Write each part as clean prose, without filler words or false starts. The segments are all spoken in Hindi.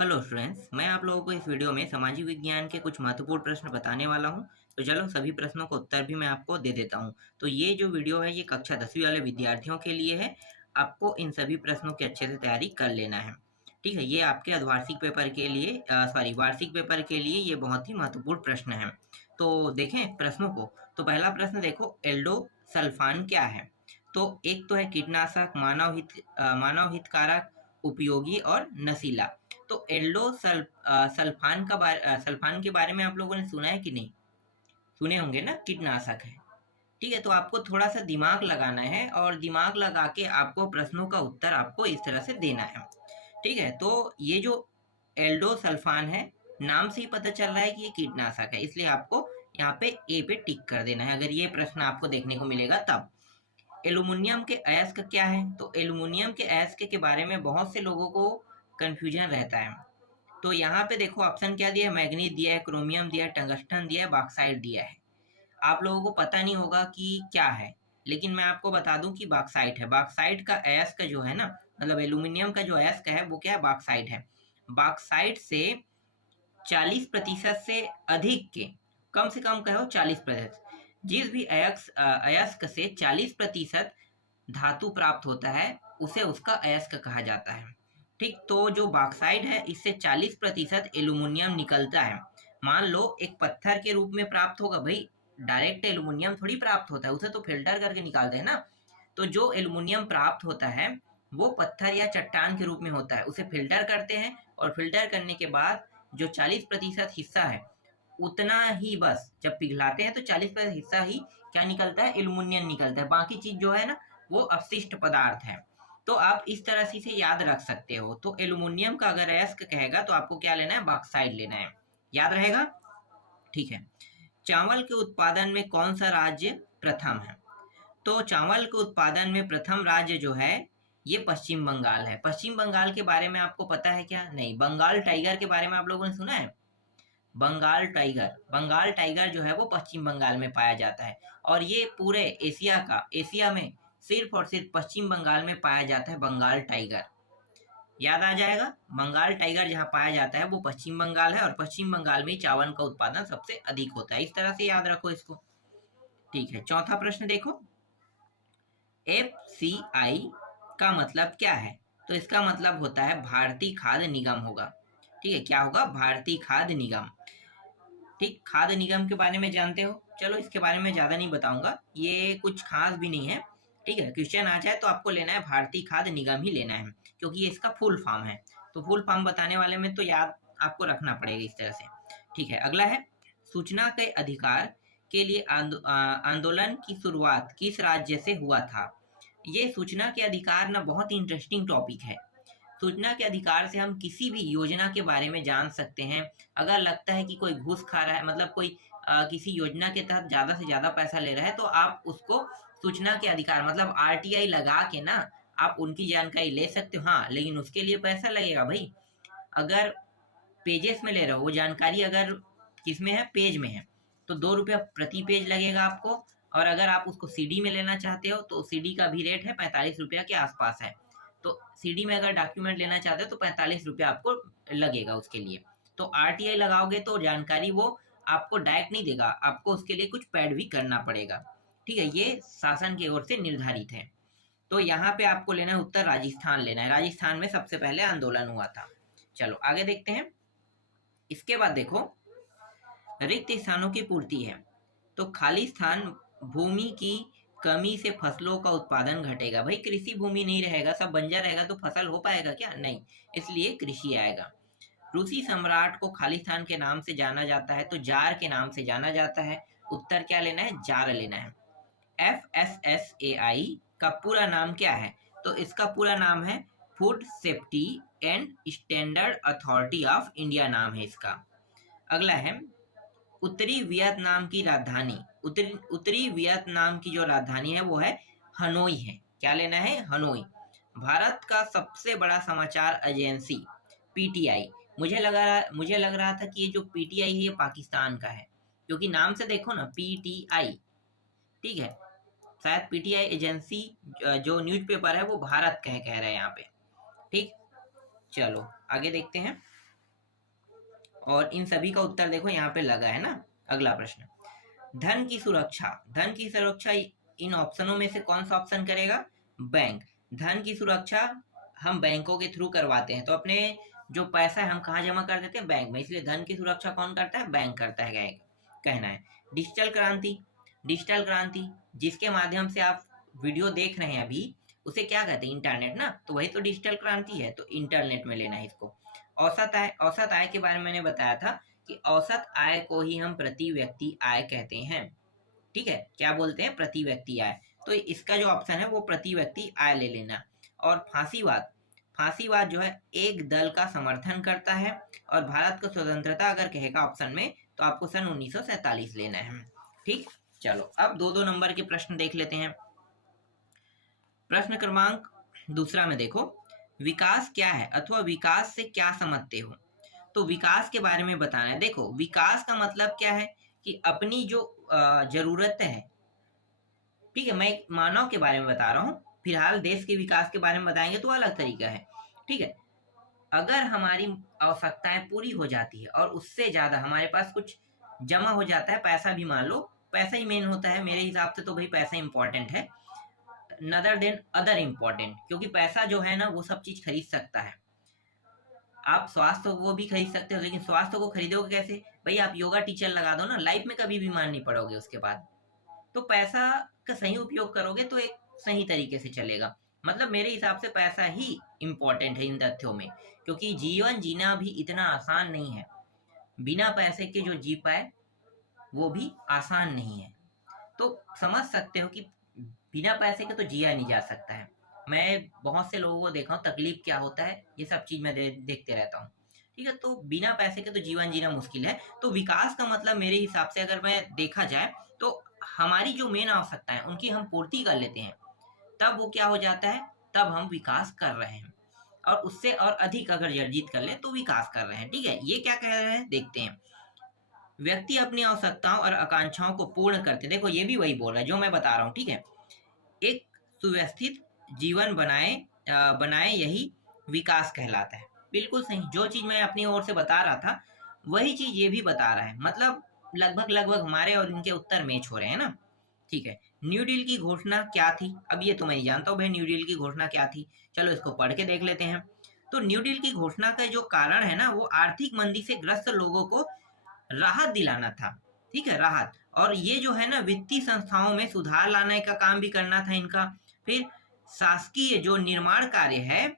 हेलो स्टूडेंट्स, मैं आप लोगों को इस वीडियो में सामाजिक विज्ञान के कुछ महत्वपूर्ण प्रश्न बताने वाला हूं। तो चलो सभी प्रश्नों का उत्तर भी मैं आपको दे देता हूं। तो ये जो वीडियो है ये कक्षा 10वीं वाले विद्यार्थियों के लिए है। आपको इन सभी प्रश्नों की अच्छे से तैयारी कर लेना है। ठीक है, ये आपके अर्धवार्षिक पेपर के लिए वार्षिक पेपर के लिए ये बहुत ही महत्वपूर्ण प्रश्न है। तो देखें प्रश्नों को। तो पहला प्रश्न देखो, एल्डोसल्फान क्या है? तो एक तो है कीटनाशक, मानव हितकारक, उपयोगी और नशीला। तो सल्फान के बारे में आप लोगों ने सुना है कि नहीं? सुने होंगे ना, कीटनाशक है। ठीक है, तो आपको थोड़ा सा दिमाग लगाना है और दिमाग लगा के आपको प्रश्नों का उत्तर आपको इस तरह से देना है। ठीक है, तो ये जो एल्डोसल्फान है, नाम से ही पता चल रहा है कि ये कीटनाशक है, इसलिए आपको यहाँ पे ए पे टिक कर देना है अगर ये प्रश्न आपको देखने को मिलेगा तब। एल्युमिनियम के अयस्क क्या है? तो एल्युमिनियम के अयस्क के बारे में बहुत से लोगों को कंफ्यूजन रहता है। तो यहाँ पे देखो ऑप्शन क्या दिया है, मैग्नीज दिया है, क्रोमियम दिया है, टंगस्टन दिया है, बॉक्साइट दिया है। आप लोगों को पता नहीं होगा कि क्या है, लेकिन मैं आपको बता दूं कि बॉक्साइट है। बॉक्साइट का अयस्क जो है ना, मतलब एल्यूमिनियम का जो अयस्क है वो क्या है, बॉक्साइट है। बॉक्साइट से 40% से अधिक के, कम से कम कहो 40%, जिस भी अयस्क से 40% धातु प्राप्त होता है उसे उसका अयस्क कहा जाता है। ठीक, तो जो बॉक्साइट है इससे 40% एल्यूमिनियम निकलता है। मान लो एक पत्थर के रूप में प्राप्त होगा, भाई डायरेक्ट एल्यूमिनियम थोड़ी प्राप्त होता है, उसे तो फिल्टर करके निकालते हैं ना। तो जो एल्यूमिनियम प्राप्त होता है वो पत्थर या चट्टान के रूप में होता है, उसे फिल्टर करते हैं और फिल्टर करने के बाद जो 40% हिस्सा है उतना ही, बस जब पिघलाते हैं तो 40% हिस्सा ही क्या निकलता है, एल्यूमिनियम निकलता है। बाकी चीज जो है ना वो अपशिष्ट पदार्थ है। तो आप इस तरह से इसे याद रख सकते हो। तो एल्यूमिनियम का अगर अयस्क कहेगा तो आपको क्या लेना है, बॉक्साइट लेना है। याद रहेगा? ठीक है। चावल के उत्पादन में कौन सा राज्य प्रथम है? तो चावल के उत्पादन में प्रथम राज्य जो है ये पश्चिम बंगाल है। पश्चिम बंगाल के बारे में आपको पता है क्या? नहीं। बंगाल टाइगर के बारे में आप लोगों ने सुना है? बंगाल टाइगर जो है वो पश्चिम बंगाल में पाया जाता है। और ये पूरे एशिया में सिर्फ और सिर्फ पश्चिम बंगाल में पाया जाता है बंगाल टाइगर। याद आ जाएगा, बंगाल टाइगर जहाँ पाया जाता है वो पश्चिम बंगाल है और पश्चिम बंगाल में चावल का उत्पादन सबसे अधिक होता है। इस तरह से याद रखो इसको। ठीक है, चौथा प्रश्न देखो, FCI का मतलब क्या है? तो इसका मतलब होता है भारतीय खाद्य निगम होगा। ठीक है, क्या होगा? भारतीय खाद्य निगम। ठीक, खाद्य निगम के बारे में जानते हो? चलो इसके बारे में ज्यादा नहीं बताऊंगा, ये कुछ खास भी नहीं है। ठीक है, क्वेश्चन आ जाए तो आपको लेना है भारतीय खाद्य निगम ही लेना है, क्योंकि ये इसका फुल फॉर्म है। तो फुल फॉर्म बताने वाले में तो याद आपको रखना पड़ेगा इस तरह से। ठीक है, अगला है, सूचना के अधिकार के लिए आंदोलन की शुरुआत किस राज्य से हुआ था? ये सूचना के अधिकार ना बहुत इंटरेस्टिंग टॉपिक है। सूचना के अधिकार से हम किसी भी योजना के बारे में जान सकते हैं। अगर लगता है कि कोई घूस खा रहा है, मतलब कोई किसी योजना के तहत ज्यादा से ज्यादा पैसा ले रहा है, तो आप उसको सूचना के अधिकार मतलब RTI लगा के ना आप उनकी जानकारी ले सकते हो। हाँ, लेकिन उसके लिए पैसा लगेगा भाई। अगर पेजेस में ले रहे हो, वो जानकारी अगर किसमें है, पेज में है, तो 2 रुपया प्रति पेज लगेगा आपको। और अगर आप उसको CD में लेना चाहते हो तो CD का भी रेट है 45 रुपया के आसपास है। तो CD में अगर डॉक्यूमेंट लेना चाहते हो तो 45 रुपया आपको लगेगा उसके लिए। तो RTI लगाओगे तो जानकारी वो आपको डायरेक्ट नहीं देगा, आपको उसके लिए कुछ पैड भी करना पड़ेगा। ठीक है, ये शासन की ओर से निर्धारित है। तो यहाँ पे आपको लेना है उत्तर, राजस्थान लेना है। राजस्थान में सबसे पहले आंदोलन हुआ था। चलो आगे देखते हैं। इसके बाद देखो, रिक्त स्थानों की पूर्ति है। तो खाली स्थान भूमि की कमी से फसलों का उत्पादन घटेगा। भाई कृषि भूमि नहीं रहेगा, सब बंजर रहेगा तो फसल हो पाएगा क्या? नहीं, इसलिए कृषि आएगा। रूसी सम्राट को खालिस्तान के नाम से जाना जाता है, तो जार के नाम से जाना जाता है। उत्तर क्या लेना है? जार लेना है। FSSAI का पूरा नाम क्या है? तो इसका पूरा नाम है food safety and standard authority of India, नाम है इसका। अगला है, उत्तरी वियतनाम की राजधानी, उत्तरी वियतनाम की जो राजधानी है वो है हनोई है। क्या लेना है? हनोई। भारत का सबसे बड़ा समाचार एजेंसी PTI। मुझे लग रहा था कि ये जो PTI है ये पाकिस्तान का है, क्योंकि नाम से देखो ना, PTI। ठीक है, शायद PTI एजेंसी जो न्यूज़पेपर है वो भारत कह रहे हैं यहाँ पे। ठीक, चलो आगे देखते हैं। और इन सभी का उत्तर देखो यहाँ पे लगा है ना। अगला प्रश्न, धन की सुरक्षा। धन की सुरक्षा इन ऑप्शनों में से कौन सा ऑप्शन करेगा? बैंक। धन की सुरक्षा हम बैंकों के थ्रू करवाते हैं, तो अपने जो पैसा है हम कहाँ जमा कर देते हैं? बैंक में। इसलिए धन की सुरक्षा कौन करता है? बैंक करता है, कहना है। डिजिटल क्रांति। डिजिटल क्रांति जिसके माध्यम से आप वीडियो देख रहे हैं अभी, उसे क्या कहते हैं? इंटरनेट ना, तो वही तो डिजिटल क्रांति है, तो इंटरनेट में लेना है इसको। औसत आय। औसत आय के बारे में मैंने बताया था कि औसत आय को ही हम प्रति व्यक्ति आय कहते हैं। ठीक है, क्या बोलते हैं? प्रति व्यक्ति आय। तो इसका जो ऑप्शन है वो प्रति व्यक्ति आय ले लेना। और फांसीवाद। फांसीवाद जो है एक दल का समर्थन करता है, और भारत को स्वतंत्रता अगर कहेगा ऑप्शन में, तो आपको सन 1947 लेना है। ठीक, चलो अब दो दो नंबर के प्रश्न देख लेते हैं। प्रश्न क्रमांक दूसरा में देखो, विकास क्या है अथवा विकास से क्या समझते हो? तो विकास के बारे में बताना है। देखो, विकास का मतलब क्या है कि अपनी जो जरूरत है, ठीक है, मैं मानव के बारे में बता रहा हूँ, फिलहाल देश के विकास के बारे में बताएंगे तो अलग तरीका है। ठीक है, अगर हमारी आवश्यकताएं पूरी हो जाती है और उससे ज्यादा हमारे पास कुछ जमा हो जाता है, पैसा भी मान लो, पैसा ही मेन होता है मेरे हिसाब से, तो भाई पैसा इंपॉर्टेंट है नदर देन अदर इम्पोर्टेंट, क्योंकि पैसा जो है ना वो सब चीज खरीद सकता है। आप स्वास्थ्य को भी खरीद सकते हो, लेकिन स्वास्थ्य को खरीदोगे कैसे? भाई आप योगा टीचर लगा दो ना, लाइफ में कभी बीमार नहीं पड़ोगे उसके बाद। तो पैसा का सही उपयोग करोगे तो एक सही तरीके से चलेगा। मतलब मेरे हिसाब से पैसा ही इंपॉर्टेंट है इन तथ्यों में, क्योंकि जीवन जीना भी इतना आसान नहीं है। बिना पैसे के जो जी पाए वो भी आसान नहीं है। तो समझ सकते हो कि बिना पैसे के तो जिया नहीं जा सकता है। मैं बहुत से लोगों को देखा हूँ, तकलीफ क्या होता है ये सब चीज मैं देखते रहता हूँ। ठीक है, तो बिना पैसे के तो जीवन जीना मुश्किल है। तो विकास का मतलब मेरे हिसाब से अगर मैं देखा जाए तो हमारी जो मेन आवश्यकता है उनकी हम पूर्ति कर लेते हैं, तब वो क्या हो जाता है? तब हम विकास कर रहे हैं। और उससे और अधिक अगर अर्जित कर ले तो विकास कर रहे हैं। ठीक है, ये क्या कह रहे हैं देखते हैं। व्यक्ति अपनी आवश्यकताओं और आकांक्षाओं को पूर्ण करते, देखो ये भी वही बोल रहा है जो मैं बता रहा हूँ। ठीक है, एक सुव्यवस्थित जीवन बनाए यही विकास कहलाता है। बिल्कुल सही, जो चीज मैं अपनी ओर से बता रहा था वही चीज ये भी बता रहा है। मतलब लगभग लगभग हमारे और इनके उत्तर मैच हो रहे हैं ना। ठीक है, न्यू डील की घोषणा क्या थी? अब ये तो मैं नहीं जानता हूँ भाई न्यू डील की घोषणा क्या थी। चलो इसको पढ़ के देख लेते हैं। तो न्यू डील की घोषणा का जो कारण है ना, वो आर्थिक मंदी से ग्रस्त लोगों को राहत दिलाना था। ठीक है, राहत। और ये जो है ना, वित्तीय संस्थाओं में सुधार लाने का काम भी करना था इनका। फिर शासकीय जो निर्माण कार्य है,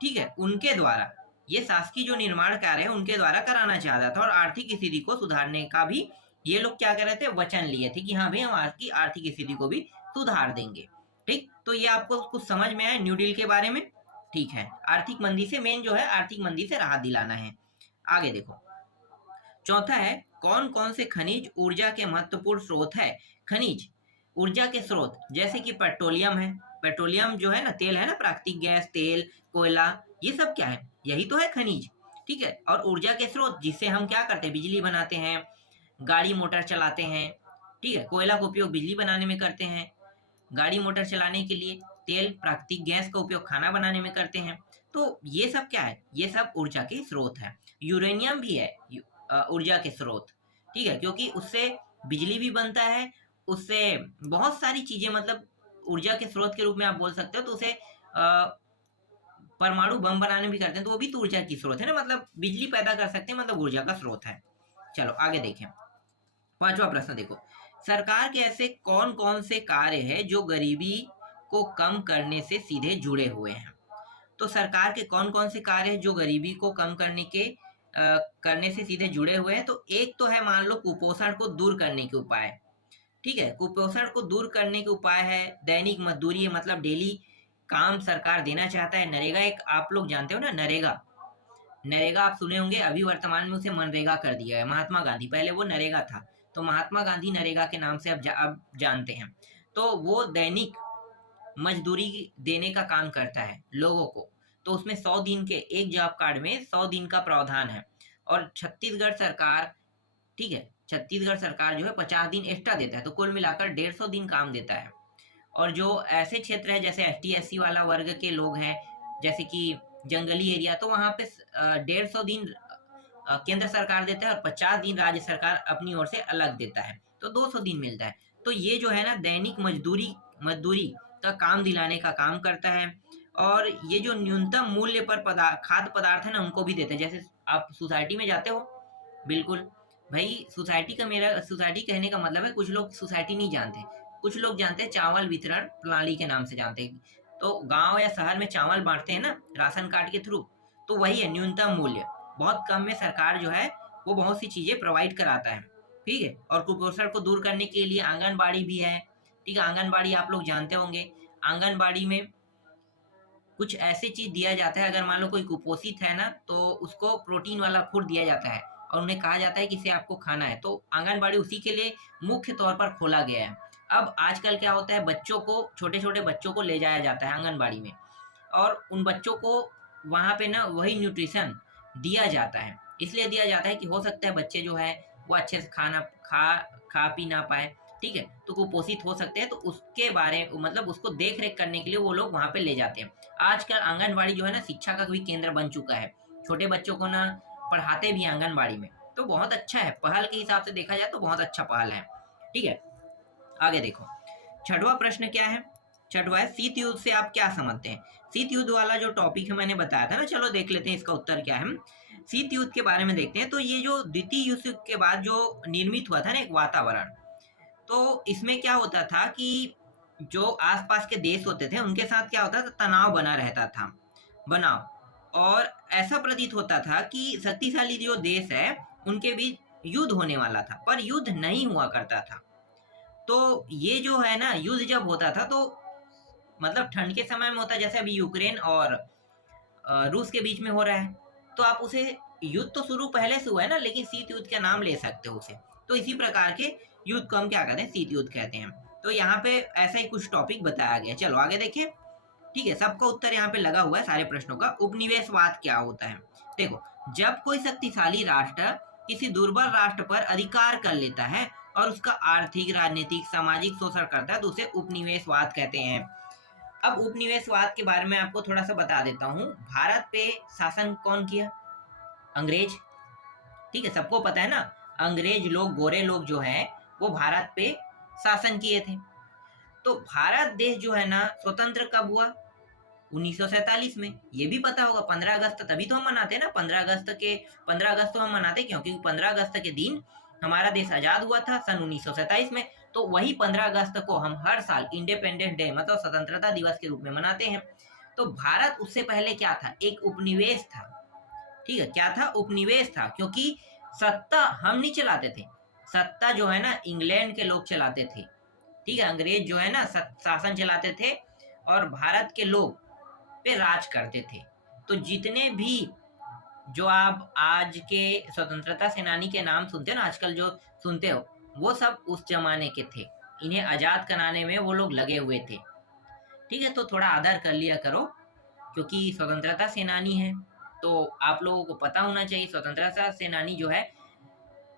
ठीक है, उनके द्वारा, ये शासकीय जो निर्माण कार्य है उनके द्वारा कराना चाहता था। और आर्थिक स्थिति को सुधारने का भी ये लोग क्या कर रहे थे? वचन लिए थे कि हाँ भाई हम आपकी आर्थिक स्थिति को भी सुधार देंगे। ठीक, तो ये आपको कुछ समझ में आया न्यू डील के बारे में? ठीक है, आर्थिक मंदी से मेन जो है आर्थिक मंदी से राहत दिलाना है। आगे देखो, चौथा है, कौन कौन से खनिज ऊर्जा के महत्वपूर्ण स्रोत है? खनिज ऊर्जा के स्रोत जैसे कि पेट्रोलियम है। पेट्रोलियम जो है ना, तेल है ना, प्राकृतिक गैस, तेल, कोयला, ये सब क्या है? यही तो है खनिज। ठीक है, और ऊर्जा के स्रोत जिससे हम क्या करते हैं? बिजली बनाते हैं, गाड़ी मोटर चलाते हैं। ठीक है, कोयला का उपयोग बिजली बनाने में करते हैं, गाड़ी मोटर चलाने के लिए। तेल, प्राकृतिक गैस का उपयोग खाना बनाने में करते हैं। तो ये सब क्या है? ये सब ऊर्जा के स्रोत है। यूरेनियम भी है ऊर्जा के स्रोत। ठीक है, क्योंकि उससे बिजली भी बनता है, उससे बहुत सारी चीजें, मतलब ऊर्जा के स्रोत के रूप में आप बोल सकते हो। तो उसे परमाणु बम बनाने भी करते हैं, तो वो भी तो ऊर्जा की स्रोत है ना, मतलब बिजली पैदा कर सकते हैं, मतलब ऊर्जा का स्रोत है। चलो आगे देखें, पांचवा प्रश्न देखो, सरकार के ऐसे कौन कौन से कार्य है जो गरीबी को कम करने से सीधे जुड़े हुए हैं? तो सरकार के कौन कौन से कार्य हैं जो गरीबी को कम करने से सीधे जुड़े हुए हैं? तो एक तो है, मान लो, कुपोषण को दूर करने के उपाय। ठीक है, कुपोषण को दूर करने के उपाय है दैनिक मजदूरी, मतलब डेली काम सरकार देना चाहता है। नरेगा, एक आप लोग जानते हो ना नरेगा, नरेगा आप सुने होंगे, अभी वर्तमान में उसे मनरेगा कर दिया है महात्मा गांधी, पहले वो नरेगा था। तो महात्मा गांधी नरेगा के नाम से अब जानते हैं। तो वो दैनिक मजदूरी देने का काम करता है लोगों को। तो उसमें 100 दिन के, एक जॉब कार्ड में 100 दिन का प्रावधान है। और छत्तीसगढ़ सरकार, ठीक है, छत्तीसगढ़ सरकार जो है 50 दिन एक्स्ट्रा देता है, तो कुल मिलाकर 150 दिन काम देता है। और जो ऐसे क्षेत्र है जैसे ST SC वाला वर्ग के लोग हैं, जैसे कि जंगली एरिया, तो वहां पे 150 दिन केंद्र सरकार देता है और 50 दिन राज्य सरकार अपनी ओर से अलग देता है, तो 200 दिन मिलता है। तो ये जो है ना दैनिक मजदूरी मजदूरी का काम दिलाने का काम करता है। और ये जो न्यूनतम मूल्य पर खाद्य पदार्थ है ना उनको भी देते हैं। जैसे आप सोसाइटी में जाते हो, बिल्कुल भाई, सोसाइटी का मेरा सोसाइटी कहने का मतलब है, कुछ लोग सोसाइटी नहीं जानते, कुछ लोग जानते हैं चावल वितरण प्रणाली के नाम से जानते हैं। तो गांव या शहर में चावल बांटते हैं ना राशन कार्ड के थ्रू, तो वही है न्यूनतम मूल्य। बहुत कम में सरकार जो है वो बहुत सी चीजें प्रोवाइड कराता है, ठीक है। और कुपोषण को दूर करने के लिए आंगनबाड़ी भी है, ठीक है। आंगनबाड़ी आप लोग जानते होंगे, आंगनबाड़ी में कुछ ऐसी चीज दिया जाता है, अगर मान लो कोई कुपोषित है ना तो उसको प्रोटीन वाला फूड दिया जाता है और उन्हें कहा जाता है कि इसे आपको खाना है। तो आंगनबाड़ी उसी के लिए मुख्य तौर पर खोला गया है। अब आजकल क्या होता है, बच्चों को, छोटे छोटे बच्चों को ले जाया जाता है आंगनबाड़ी में, और उन बच्चों को वहाँ पे ना वही न्यूट्रिशन दिया जाता है। इसलिए दिया जाता है कि हो सकता है बच्चे जो है वो अच्छे से खाना खा पी ना पाए, ठीक है, तो कुपोषित हो सकते हैं। तो उसके बारे मतलब उसको देख रेख करने के लिए वो लोग वहाँ पे ले जाते हैं। आजकल आंगनबाड़ी जो है ना शिक्षा का भी केंद्र बन चुका है, छोटे बच्चों को ना पढ़ाते भी आंगनबाड़ी में, तो बहुत अच्छा है। पहल के हिसाब से देखा जाए तो बहुत अच्छा पहल है, ठीक है। आगे देखो, छठवां प्रश्न क्या है। छठवां है, शीत युद्ध से आप क्या समझते हैं। शीत युद्ध वाला जो टॉपिक है मैंने बताया था ना, चलो देख लेते हैं इसका उत्तर क्या है। शीत युद्ध के बारे में देखते हैं। तो ये जो द्वितीय युद्ध के बाद जो निर्मित हुआ था ना एक वातावरण, तो इसमें क्या होता था कि जो आसपास के देश होते थे उनके साथ क्या होता था, तनाव बना रहता था, बनाव। और ऐसा प्रतीत होता था कि शक्तिशाली जो देश है उनके बीच युद्ध होने वाला था, पर युद्ध नहीं हुआ करता था। तो ये जो है ना युद्ध जब होता था तो मतलब ठंड के समय में होता है, जैसे अभी यूक्रेन और रूस के बीच में हो रहा है, तो आप उसे, युद्ध तो शुरू पहले से हुआ है ना, लेकिन शीत युद्ध का नाम ले सकते हो उसे। तो इसी प्रकार के युद्ध को हम क्या कहते हैं, शीत युद्ध कहते हैं। तो यहाँ पे ऐसा ही कुछ टॉपिक बताया गया। चलो आगे देखें, ठीक है। सबका उत्तर यहाँ पे लगा हुआ है सारे प्रश्नों का। उपनिवेशवाद क्या होता है। देखो, जब कोई शक्तिशाली राष्ट्र किसी दुर्बल राष्ट्र पर अधिकार कर लेता है और उसका आर्थिक, राजनीतिक, सामाजिक शोषण करता है तो उसे उपनिवेशवाद कहते हैं। अब उपनिवेशवाद के बारे में आपको थोड़ा सा बता देता हूँ। भारत पे शासन कौन किया, अंग्रेज, ठीक है, सबको पता है ना। अंग्रेज लोग, गोरे लोग जो है वो भारत पे शासन किए थे। तो भारत देश जो है ना स्वतंत्र कब हुआ, 1947 में। ये भी पता होगा, 15 अगस्त, तभी तो हम मनाते हैं ना 15 अगस्त तो हम मनाते क्यों, क्योंकि 15 अगस्त के दिन हमारा देश आजाद हुआ था सन 1947 में। तो वही 15 अगस्त को हम हर साल इंडिपेंडेंस डे मतलब स्वतंत्रता दिवस के रूप में मनाते हैं। तो भारत उससे पहले क्या था, एक उपनिवेश था, ठीक है। क्या था, उपनिवेश था, क्योंकि सत्ता हम नहीं चलाते थे, सत्ता जो है ना इंग्लैंड के लोग चलाते थे, ठीक है। अंग्रेज जो है ना शासन चलाते थे और भारत के लोग पे राज करते थे। तो जितने भी जो आप आज के स्वतंत्रता सेनानी के नाम सुनते हो ना, आजकल जो सुनते हो, वो सब उस जमाने के थे। इन्हें आजाद कराने में वो लोग लगे हुए थे, ठीक है। तो थोड़ा आदर कर लिया करो, क्योंकि स्वतंत्रता सेनानी है तो आप लोगों को पता होना चाहिए। स्वतंत्रता सेनानी जो है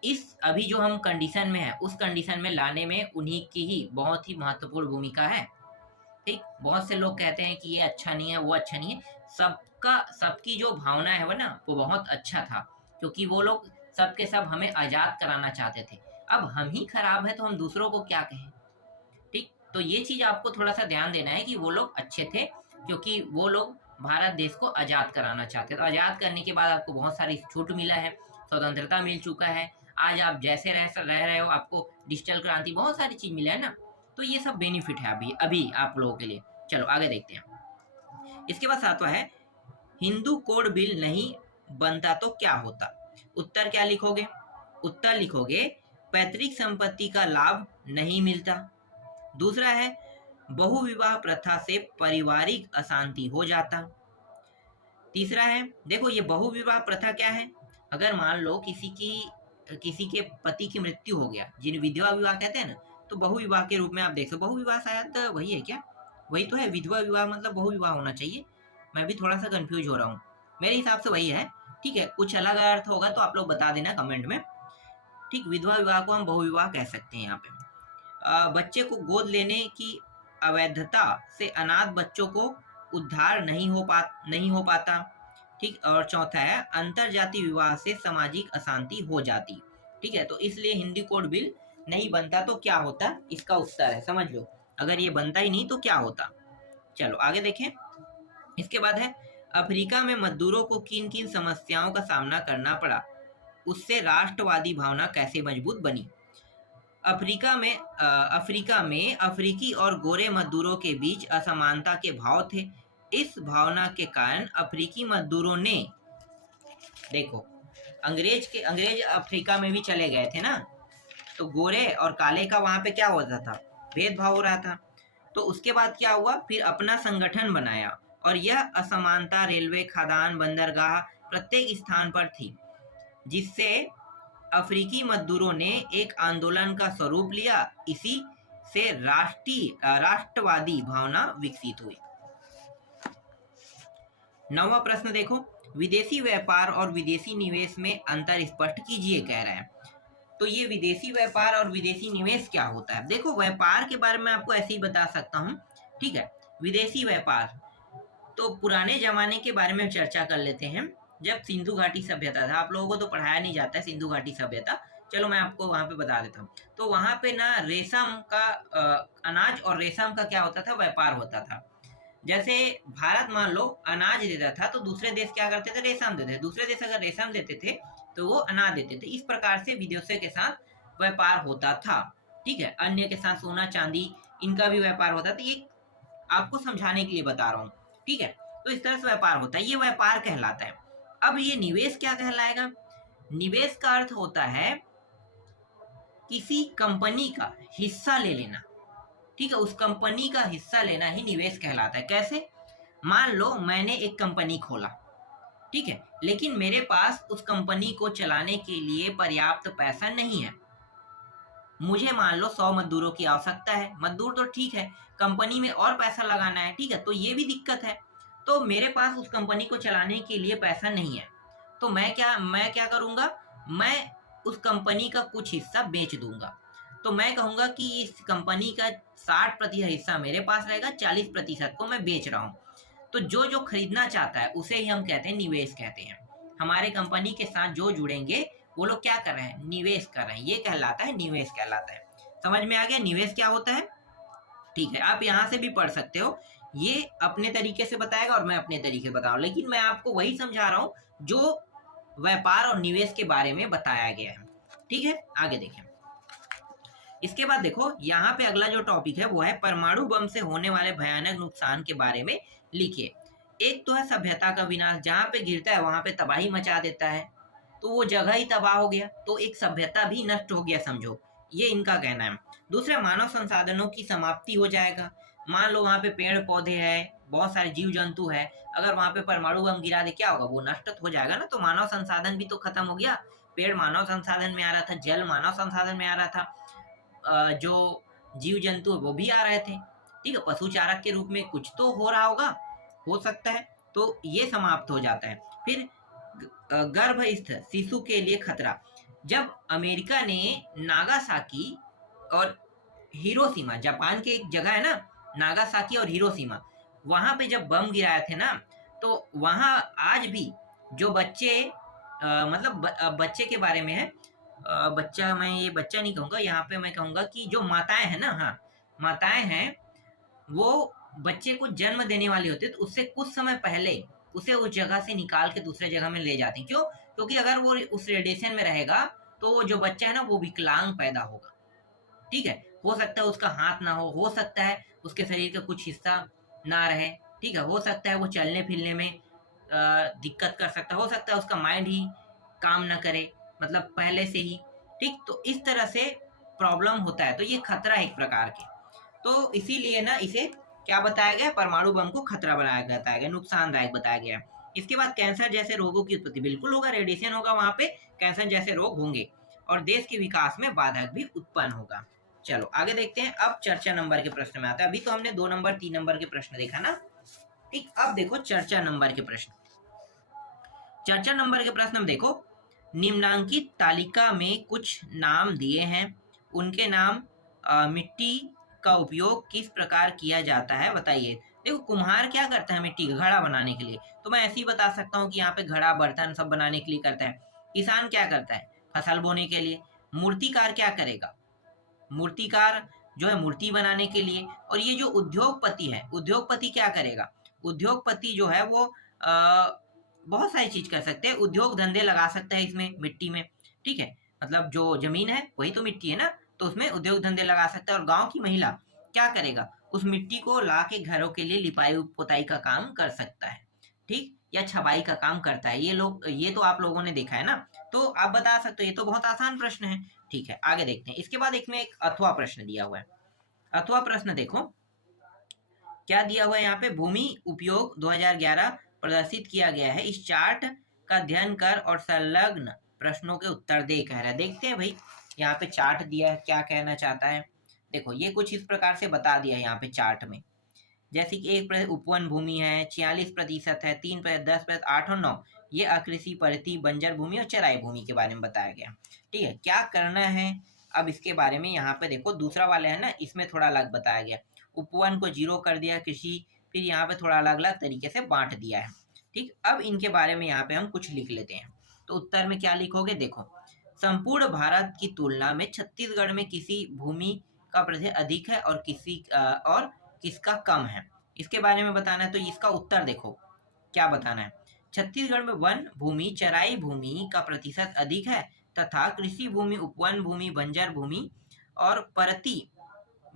इस अभी जो हम कंडीशन में है उस कंडीशन में लाने में उन्हीं की ही बहुत ही महत्वपूर्ण भूमिका है, ठीक। बहुत से लोग कहते हैं कि ये अच्छा नहीं है, वो अच्छा नहीं है, सबका, सबकी जो भावना है वो ना वो बहुत अच्छा था, क्योंकि वो लोग सबके सब हमें आजाद कराना चाहते थे। अब हम ही खराब है तो हम दूसरों को क्या कहें, ठीक। तो ये चीज आपको थोड़ा सा ध्यान देना है कि वो लोग अच्छे थे, क्योंकि वो लोग भारत देश को आजाद कराना चाहते थे। तो आजाद करने के बाद आपको बहुत सारी छूट मिला है, स्वतंत्रता मिल चुका है, आज आप जैसे रह रहे हो, आपको डिजिटल क्रांति, बहुत सारी चीज मिला है ना। तो ये सब बेनिफिट है अभी अभी आप लोगों के लिए। चलो आगे देखते हैं। इसके बाद सातवां है, हिंदू कोड बिल नहीं बनता तो क्या होता। उत्तर क्या लिखोगे, उत्तर लिखोगे पैतृक संपत्ति का लाभ नहीं मिलता। दूसरा है, बहुविवाह प्रथा से पारिवारिक अशांति हो जाता। तीसरा है, देखो ये बहुविवाह प्रथा क्या है, अगर मान लो किसी के पति की मृत्यु हो गया, जिन विधवा विवाह कहते हैं ना, तो बहुविवाह के रूप में आप देख सकते। बहुविवाह शायद वही है क्या, वही तो है, विधवा विवाह मतलब बहुविवाह होना चाहिए। मैं भी थोड़ा सा कंफ्यूज हो रहा हूँ, मेरे हिसाब से वही है, ठीक है। कुछ अलग अर्थ होगा तो आप लोग बता देना कमेंट में, ठीक। विधवा विवाह को हम बहुविवाह कह सकते हैं यहाँ पे। बच्चे को गोद लेने की अवैधता से अनाथ बच्चों को उद्धार नहीं हो पाता। ठीक, और चौथा है अंतरजातीय विवाह से सामाजिक अशांति हो जाती। ठीक है, तो इसलिए हिंदी कोड बिल नहीं बनता तो क्या होता, इसका उत्तर है, समझ लो। अगर ये बनता ही नहीं तो क्या होता। चलो आगे देखें। इसके बाद है अफ्रीका में मजदूरों को किन किन समस्याओं का सामना करना पड़ा, उससे राष्ट्रवादी भावना कैसे मजबूत बनी। अफ्रीका में अफ्रीकी और गोरे मजदूरों के बीच असमानता के भाव थे। इस भावना के कारण अफ्रीकी मजदूरों ने, देखो अंग्रेज अफ्रीका में भी चले गए थे ना, तो गोरे और काले का वहां पे क्या होता था, भेदभाव हो रहा था। तो उसके बाद क्या हुआ, फिर अपना संगठन बनाया और यह असमानता रेलवे, खादान, बंदरगाह प्रत्येक स्थान पर थी, जिससे अफ्रीकी मजदूरों ने एक आंदोलन का स्वरूप लिया। इसी से राष्ट्रवादी भावना विकसित हुई। 9वां प्रश्न देखो, विदेशी व्यापार और विदेशी निवेश में अंतर स्पष्ट कीजिए, कह रहे हैं। तो ये विदेशी व्यापार और विदेशी निवेश क्या होता है। देखो व्यापार के बारे में आपको ऐसे ही बता सकता हूँ, ठीक है। विदेशी व्यापार तो पुराने जमाने के बारे में चर्चा कर लेते हैं, जब सिंधु घाटी सभ्यता था। आप लोगों को तो पढ़ाया नहीं जाता है सिंधु घाटी सभ्यता, चलो मैं आपको वहां पे बता देता हूँ। तो वहां पे ना रेशम का अनाज और रेशम का क्या होता था, व्यापार होता था। जैसे भारत मान लो अनाज देता था तो दूसरे देश क्या करते थे, रेशम देते थे। दूसरे देश अगर रेशम देते थे तो वो अनाज देते थे। इस प्रकार से विदेशों के साथ व्यापार होता था, ठीक है। अन्य के साथ सोना चांदी इनका भी व्यापार होता था। ये आपको समझाने के लिए बता रहा हूँ, ठीक है। तो इस तरह से व्यापार होता है, ये व्यापार कहलाता है। अब ये निवेश क्या कहलाएगा। निवेश का अर्थ होता है किसी कंपनी का हिस्सा ले लेना, ठीक है। उस कंपनी का हिस्सा लेना ही निवेश कहलाता है। कैसे, मान लो मैंने एक कंपनी खोला, ठीक है, लेकिन मेरे पास उस कंपनी को चलाने के लिए पर्याप्त पैसा नहीं है। मुझे मान लो 100 मजदूरों की आवश्यकता है। मजदूर तो ठीक है, कंपनी में और पैसा लगाना है, ठीक है, तो ये भी दिक्कत है। तो मेरे पास उस कंपनी को चलाने के लिए पैसा नहीं है, तो मैं क्या करूंगा, मैं उस कंपनी का कुछ हिस्सा बेच दूंगा। तो मैं कहूंगा कि इस कंपनी का 60% हिस्सा मेरे पास रहेगा, 40% को मैं बेच रहा हूँ। तो जो खरीदना चाहता है उसे ही हम कहते हैं निवेश कहते हैं। हमारे कंपनी के साथ जो जुड़ेंगे वो लोग क्या कर रहे हैं, निवेश कर रहे हैं। ये कहलाता है निवेश कहलाता है। समझ में आ गया निवेश क्या होता है, ठीक है। आप यहाँ से भी पढ़ सकते हो, ये अपने तरीके से बताएगा और मैं अपने तरीके से बताऊँ, लेकिन मैं आपको वही समझा रहा हूँ जो व्यापार और निवेश के बारे में बताया गया है, ठीक है। आगे देखें। इसके बाद देखो यहाँ पे अगला जो टॉपिक है वो है परमाणु बम से होने वाले भयानक नुकसान के बारे में लिखिए। एक तो है सभ्यता का विनाश, जहाँ पे गिरता है वहां पे तबाही मचा देता है, तो वो जगह ही तबाह हो गया, तो एक सभ्यता भी नष्ट हो गया समझो, ये इनका कहना है। दूसरा, मानव संसाधनों की समाप्ति हो जाएगा। मान लो वहां पे पेड़ पौधे है, बहुत सारे जीव जंतु है, अगर वहां पे परमाणु बम गिरा दे क्या होगा, वो नष्ट हो जाएगा ना। तो मानव संसाधन भी तो खत्म हो गया। पेड़ मानव संसाधन में आ रहा था, जल मानव संसाधन में आ रहा था, जो जीव जंतु वो भी आ रहे थे, ठीक है। पशु चारक के रूप में कुछ तो हो रहा होगा, हो सकता है, तो ये समाप्त हो जाता है। फिर गर्भस्थ शिशु के लिए खतरा। जब अमेरिका ने नागासाकी और हिरोशिमा, जापान के एक जगह है ना नागासाकी और हिरोशिमा, वहां पे जब बम गिराए थे ना, तो वहां आज भी जो बच्चे मतलब बच्चे के बारे में है, बच्चा, मैं ये बच्चा नहीं कहूँगा, यहाँ पे मैं कहूँगा कि जो माताएं हैं ना, हाँ माताएं हैं, वो बच्चे को जन्म देने वाली होती है, तो उससे कुछ समय पहले उसे उस जगह से निकाल के दूसरे जगह में ले जाती। क्यों, क्योंकि अगर वो उस रेडिएशन में रहेगा तो वो जो बच्चा है ना वो विकलांग पैदा होगा, ठीक है। हो सकता है उसका हाथ ना हो सकता है उसके शरीर का कुछ हिस्सा ना रहे, ठीक है। हो सकता है वो चलने फिरने में दिक्कत कर सकता है, हो सकता है उसका माइंड ही काम ना करे, मतलब पहले से ही, ठीक। तो इस तरह से प्रॉब्लम होता है, तो ये खतरा है एक प्रकार के। तो इसीलिए ना इसे क्या बताया गया, परमाणु बम को खतरा बताया गया, नुकसानदायक बताया गया। इसके बाद कैंसर जैसे रोगों की उत्पत्ति, बिल्कुल होगा, रेडिएशन होगा वहां पे, कैंसर जैसे रोग होंगे और देश के विकास में बाधक भी उत्पन्न होगा। चलो आगे देखते हैं। अब चर्चा नंबर के प्रश्न में आता है। अभी तो हमने 2 नंबर 3 नंबर के प्रश्न देखा ना, ठीक। अब देखो चर्चा नंबर के प्रश्न। चर्चा नंबर के प्रश्न में देखो, निम्नांकित तालिका में कुछ नाम दिए हैं, उनके नाम मिट्टी का उपयोग किस प्रकार किया जाता है बताइए। देखो कुम्हार क्या करता है मिट्टी का घड़ा बनाने के लिए, तो मैं ऐसे ही बता सकता हूँ कि यहाँ पे घड़ा बर्तन सब बनाने के लिए करता है। किसान क्या करता है, फसल बोने के लिए। मूर्तिकार क्या करेगा, मूर्तिकार जो है मूर्ति बनाने के लिए। और ये जो उद्योगपति है, उद्योगपति क्या करेगा, उद्योगपति जो है वो बहुत सारी चीज कर सकते हैं, उद्योग धंधे लगा सकता है इसमें मिट्टी में, ठीक है। मतलब जो जमीन है वही तो मिट्टी है ना, तो उसमें उद्योग धंधे लगा सकता है। और गांव की महिला क्या करेगा, उस मिट्टी को ला के घरों के लिए लिपाई पुताई का काम कर सकता है, ठीक, या छपाई का काम करता है। ये तो आप लोगों ने देखा है ना, तो आप बता सकते हो। ये तो बहुत आसान प्रश्न है। ठीक है, आगे देखते हैं। इसके बाद एक अथवा प्रश्न दिया हुआ है। अथवा प्रश्न देखो क्या दिया हुआ है यहाँ पे, भूमि उपयोग 2011 प्रदर्शित किया गया है, इस चार्ट का अध्ययन कर और संलग्न प्रश्नों के उत्तर दे कह रहा है। देखते हैं भाई, यहाँ पे चार्ट दिया है, क्या कहना चाहता है। देखो ये कुछ इस प्रकार से बता दिया है यहाँ पे चार्ट में, जैसे कि 1% उपवन भूमि है, 46% है, 3%, 10%, 8 और 9 ये अकृषि परती बंजर भूमि और चराई भूमि के बारे में बताया गया। ठीक है, क्या करना है अब इसके बारे में। यहाँ पे देखो दूसरा वाला है ना, इसमें थोड़ा अलग बताया गया। उपवन को 0 कर दिया कृषि, फिर यहाँ पे थोड़ा अलग अलग तरीके से बांट दिया है। ठीक, अब इनके बारे में यहाँ पे हम कुछ लिख लेते हैं। तो उत्तर में क्या लिखोगे, देखो संपूर्ण भारत की तुलना में छत्तीसगढ़ में किसी भूमि का प्रतिशत अधिक है और और किसका कम है, इसके बारे में बताना है। तो इसका उत्तर देखो क्या बताना है। छत्तीसगढ़ में वन भूमि चराई भूमि का प्रतिशत अधिक है तथा कृषि भूमि उपवन भूमि बंजर भूमि और परती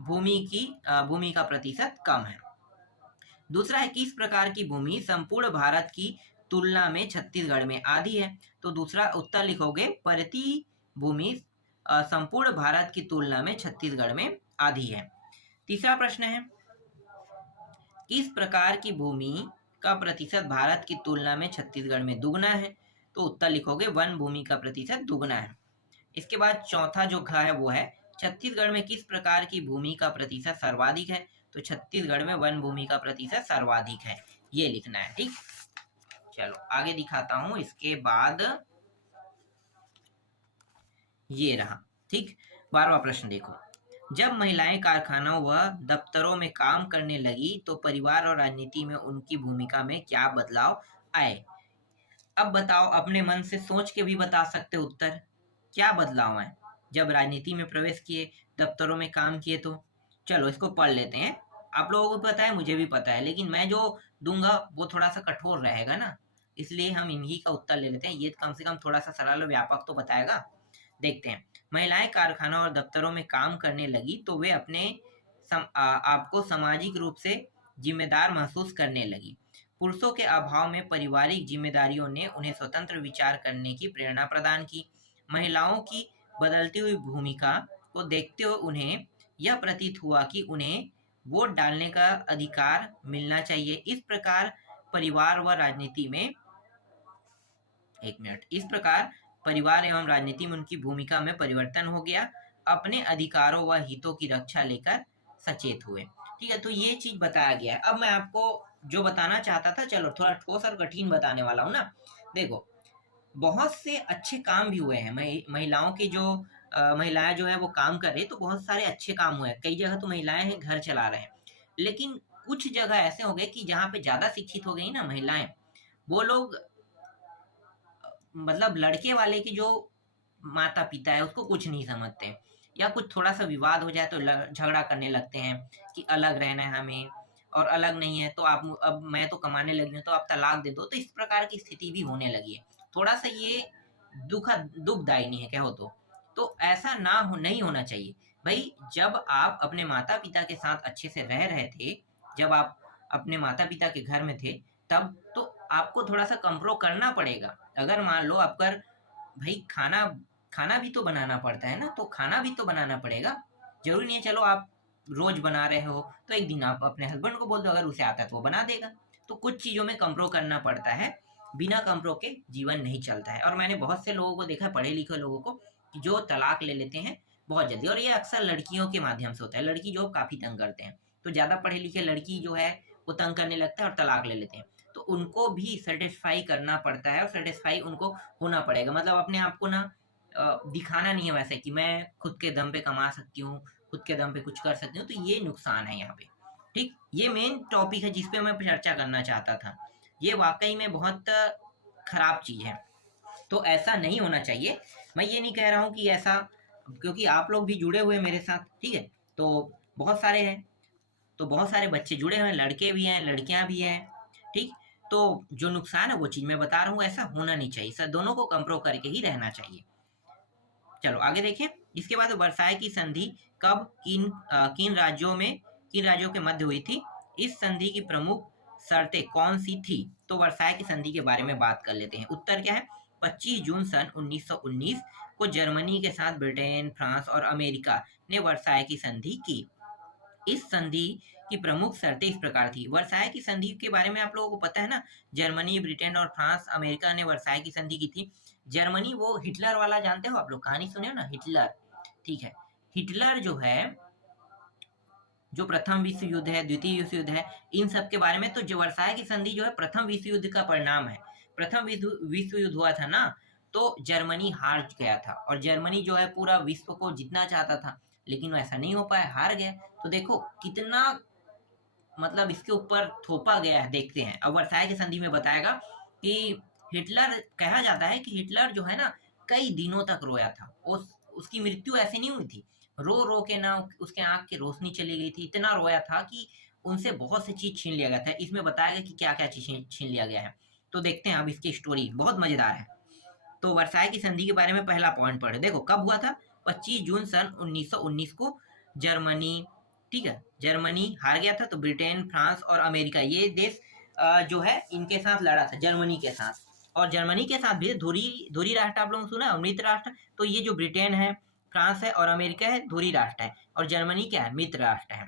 भूमि का प्रतिशत कम है। दूसरा है किस प्रकार की भूमि संपूर्ण भारत की तुलना में छत्तीसगढ़ में आधी है। तो दूसरा उत्तर लिखोगे परती भूमि संपूर्ण भारत की तुलना में छत्तीसगढ़ में आधी है। तीसरा प्रश्न है किस प्रकार की भूमि का प्रतिशत भारत की तुलना में छत्तीसगढ़ में दुगना है। तो उत्तर लिखोगे वन भूमि का प्रतिशत दुगना है। इसके बाद चौथा जो है वो है छत्तीसगढ़ में किस प्रकार की भूमि का प्रतिशत सर्वाधिक है। तो छत्तीसगढ़ में वन भूमि का प्रतिशत सर्वाधिक है, ये लिखना है। ठीक, चलो आगे दिखाता हूं। इसके बाद ये रहा, ठीक, 12वां प्रश्न देखो, जब महिलाएं कारखानों व दफ्तरों में काम करने लगी तो परिवार और राजनीति में उनकी भूमिका में क्या बदलाव आए। अब बताओ, अपने मन से सोच के भी बता सकते उत्तर, क्या बदलाव आए जब राजनीति में प्रवेश किए, दफ्तरों में काम किए। तो चलो इसको पढ़ लेते हैं। आप लोगों को पता है, मुझे भी पता है, लेकिन मैं जो दूंगा वो थोड़ा सा कठोर रहेगा ना, इसलिए हम इन्हीं का उत्तर ले लेते हैं। ये कम से कम थोड़ा सा सरल और व्यापक तो बताएगा। देखते हैं, महिलाएं कारखानों और दफ्तरों में काम करने लगी तो वे अपने आपको सामाजिक रूप से जिम्मेदार महसूस करने लगी। पुरुषों के अभाव में पारिवारिक जिम्मेदारियों ने उन्हें स्वतंत्र विचार करने की प्रेरणा प्रदान की। महिलाओं की बदलती हुई भूमिका को देखते हुए उन्हें यह प्रतीत हुआ कि उन्हें वोट डालने का अधिकार मिलना चाहिए। इस प्रकार परिवार व राजनीति में इस प्रकार परिवार एवं राजनीति में उनकी भूमिका में परिवर्तन हो गया, अपने अधिकारों व हितों की रक्षा लेकर सचेत हुए। ठीक है, तो ये चीज बताया गया है। अब मैं आपको जो बताना चाहता था, चलो थोड़ा ठोस और कठिन बताने वाला हूँ ना। देखो बहुत से अच्छे काम भी हुए हैं, महिलाओं की जो महिलाएं जो है वो काम कर रही है, तो बहुत सारे अच्छे काम हुए हैं। कई जगह तो महिलाएं हैं घर चला रहे हैं, लेकिन कुछ जगह ऐसे हो गए कि जहाँ पे ज्यादा शिक्षित हो गई ना महिलाएं, वो लोग मतलब लड़के वाले की जो माता पिता है उसको कुछ नहीं समझते, या कुछ थोड़ा सा विवाद हो जाए तो झगड़ा करने लगते हैं कि अलग रहना है हमें, और अलग नहीं है तो आप, अब मैं तो कमाने लगी हूँ तो आप तलाक दे दो। तो इस प्रकार की स्थिति भी होने लगी है। थोड़ा सा ये दुखदायी नहीं है कहो तो ऐसा नहीं होना चाहिए भाई। जब आप अपने माता पिता के साथ अच्छे से रह रहे थे, जब आप अपने माता पिता के घर में थे, तब तो आपको थोड़ा सा कंप्रो करना पड़ेगा। अगर मान लो आपका भाई खाना भी तो बनाना पड़ता है ना, तो खाना भी तो बनाना पड़ेगा। जरूरी नहीं है चलो आप रोज बना रहे हो तो एक दिन आप अपने हस्बैंड को बोल दो, अगर उसे आता है तो वो बना देगा। तो कुछ चीजों में कंप्रो करना पड़ता है, बिना कंप्रो के जीवन नहीं चलता है। और मैंने बहुत से लोगों को देखा है, पढ़े लिखे लोगों को, कि जो तलाक ले लेते हैं बहुत जल्दी, और ये अक्सर लड़कियों के माध्यम से होता है। लड़की जो काफी तंग करते हैं, तो ज्यादा पढ़े लिखे लड़की जो है वो तंग करने लगता है और तलाक ले लेते हैं। तो उनको भी सेटिस्फाई करना पड़ता है, और सेटिस्फाई उनको होना पड़ेगा। मतलब अपने आप को ना दिखाना नहीं है वैसे कि मैं खुद के दम पे कमा सकती हूँ, खुद के दम पे कुछ कर सकती हूँ, तो ये नुकसान है यहाँ पे। ठीक, ये मेन टॉपिक है जिसपे मैं चर्चा करना चाहता था। ये वाकई में बहुत खराब चीज है, तो ऐसा नहीं होना चाहिए। मैं ये नहीं कह रहा हूँ कि ऐसा, क्योंकि आप लोग भी जुड़े हुए हैं मेरे साथ, ठीक है, तो बहुत सारे हैं, तो बहुत सारे बच्चे जुड़े हुए हैं, लड़के भी हैं लड़कियां भी हैं, ठीक। तो जो नुकसान है वो चीज मैं बता रहा हूँ, ऐसा होना नहीं चाहिए सर, दोनों को कंप्रो करके ही रहना चाहिए। चलो आगे देखें। इसके बाद वर्साई की संधि कब, किन राज्यों के मध्य हुई थी, इस संधि की प्रमुख शर्तें कौन सी थी। तो वर्साई की संधि के बारे में बात कर लेते हैं। उत्तर क्या है, 25 जून सन 1919 को जर्मनी के साथ ब्रिटेन, फ्रांस और अमेरिका ने वर्साई की संधि की। इस संधि की प्रमुख शर्तें इस प्रकार थी। वर्साई की संधि के बारे में आप लोगों को पता है ना, जर्मनी, ब्रिटेन और फ्रांस, अमेरिका ने वर्साई की संधि की थी। जर्मनी वो हिटलर वाला, जानते हो आप लोग, कहानी सुने हो ना, हिटलर, ठीक है। हिटलर जो है, जो प्रथम विश्व युद्ध है, द्वितीय विश्व युद्ध है, इन सब के बारे में, तो जो वर्साई की संधि जो है प्रथम विश्व युद्ध का परिणाम है। प्रथम विश्व युद्ध हुआ था ना, तो जर्मनी हार गया था, और जर्मनी जो है पूरा विश्व को जीतना चाहता था, लेकिन वैसा नहीं हो पाया, हार गया। तो देखो कितना, मतलब इसके ऊपर थोपा गया है, देखते हैं। अब वर्साई की संधि में बताएगा कि हिटलर, कहा जाता है कि हिटलर जो है ना कई दिनों तक रोया था, उसकी मृत्यु ऐसे नहीं हुई थी, रो रो के ना उसके आंख की रोशनी चली गई थी, इतना रोया था कि उनसे बहुत सी चीज छीन लिया गया था। इसमें बताया गया कि क्या क्या चीज छीन लिया गया है। तो देखते हैं अब इसकी स्टोरी, बहुत मजेदार है। तो वर्साई की संधि के बारे में पहला पॉइंट पढ़े, देखो कब हुआ था, 25 जून सन 1919 को जर्मनी, ठीक है, जर्मनी हार गया था, तो ब्रिटेन, फ्रांस और अमेरिका, ये देश जो है इनके साथ लड़ा था, जर्मनी के साथ। और जर्मनी के साथ भी धुरी धुरी राष्ट्र आप लोगों ने सुना है, मित्र राष्ट्र। तो ये जो ब्रिटेन है, फ्रांस है और अमेरिका है, धुरी राष्ट्र है, और जर्मनी क्या है, मित्र राष्ट्र है।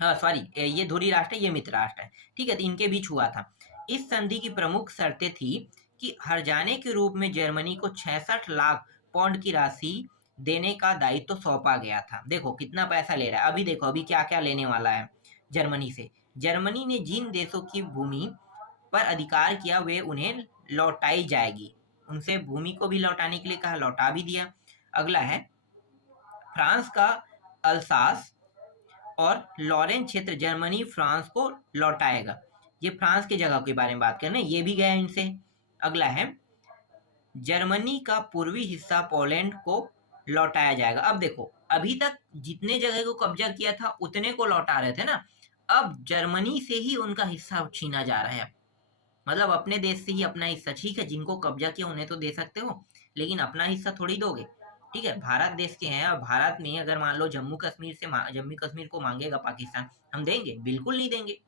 हाँ सॉरी, ये धुरी राष्ट्र है, ये मित्र राष्ट्र है, ठीक है, तो इनके बीच हुआ था। इस संधि की प्रमुख शर्तें थी कि हर्जाने के रूप में जर्मनी को 66 लाख पाउंड की राशि देने का दायित्व सौंपा गया था। देखो कितना पैसा ले रहा है, अभी देखो अभी क्या क्या लेने वाला है जर्मनी से। जर्मनी ने जिन देशों की भूमि पर अधिकार किया वे उन्हें लौटाई जाएगी, उनसे भूमि को भी लौटाने के लिए कहा, लौटा भी दिया। अगला है फ्रांस का अल्सास और लॉरेन क्षेत्र जर्मनी फ्रांस को लौटाएगा। ये फ्रांस की जगह के बारे में बात कर रहे हैं, ये भी गया इनसे। अगला है जर्मनी का पूर्वी हिस्सा पोलैंड को लौटाया जाएगा। अब देखो अभी तक जितने जगह को कब्जा किया था उतने को लौटा रहे थे ना, अब जर्मनी से ही उनका हिस्सा छीना जा रहा है। मतलब अपने देश से ही अपना हिस्सा, ठीक है, जिनको कब्जा किया उन्हें तो दे सकते हो, लेकिन अपना हिस्सा थोड़ी दोगे। ठीक है, भारत देश के हैं, और भारत में अगर मान लो जम्मू कश्मीर को मांगेगा पाकिस्तान, हम देंगे? बिल्कुल नहीं देंगे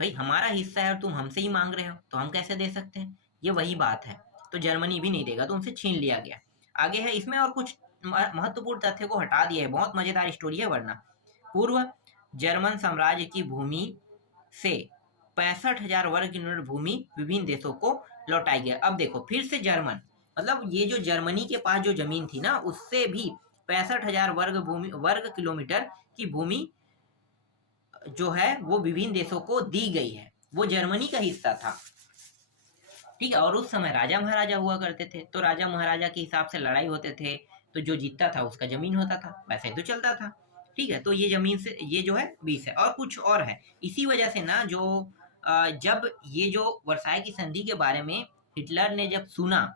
भाई, हमारा हिस्सा है और तुम हमसे ही मांग रहे हो, तो हम कैसे दे सकते हैं? ये वही बात है। तो जर्मनी भी नहीं देगा, तो उनसे छीन लिया गया। आगे है, इसमें और कुछ महत्वपूर्ण तथ्य को हटा दिया है, बहुत मजेदार स्टोरी है वरना। पूर्व जर्मन साम्राज्य की भूमि से 65,000 वर्ग किलोमीटर भूमि विभिन्न देशों को लौटाई गया। अब देखो फिर से जर्मन, मतलब ये जो जर्मनी के पास जो जमीन थी ना, उससे भी 65,000 वर्ग किलोमीटर की भूमि जो है वो विभिन्न देशों को दी गई है, वो जर्मनी का हिस्सा था। ठीक है, और उस समय राजा महाराजा हुआ करते थे, तो राजा महाराजा के हिसाब से लड़ाई होते थे, तो जो जीतता था उसका जमीन होता था, वैसे तो चलता था। ठीक है, तो ये जमीन से ये जो है 20 है, और कुछ और है। इसी वजह से ना जो जब ये जो वर्साई की संधि के बारे में हिटलर ने जब सुना,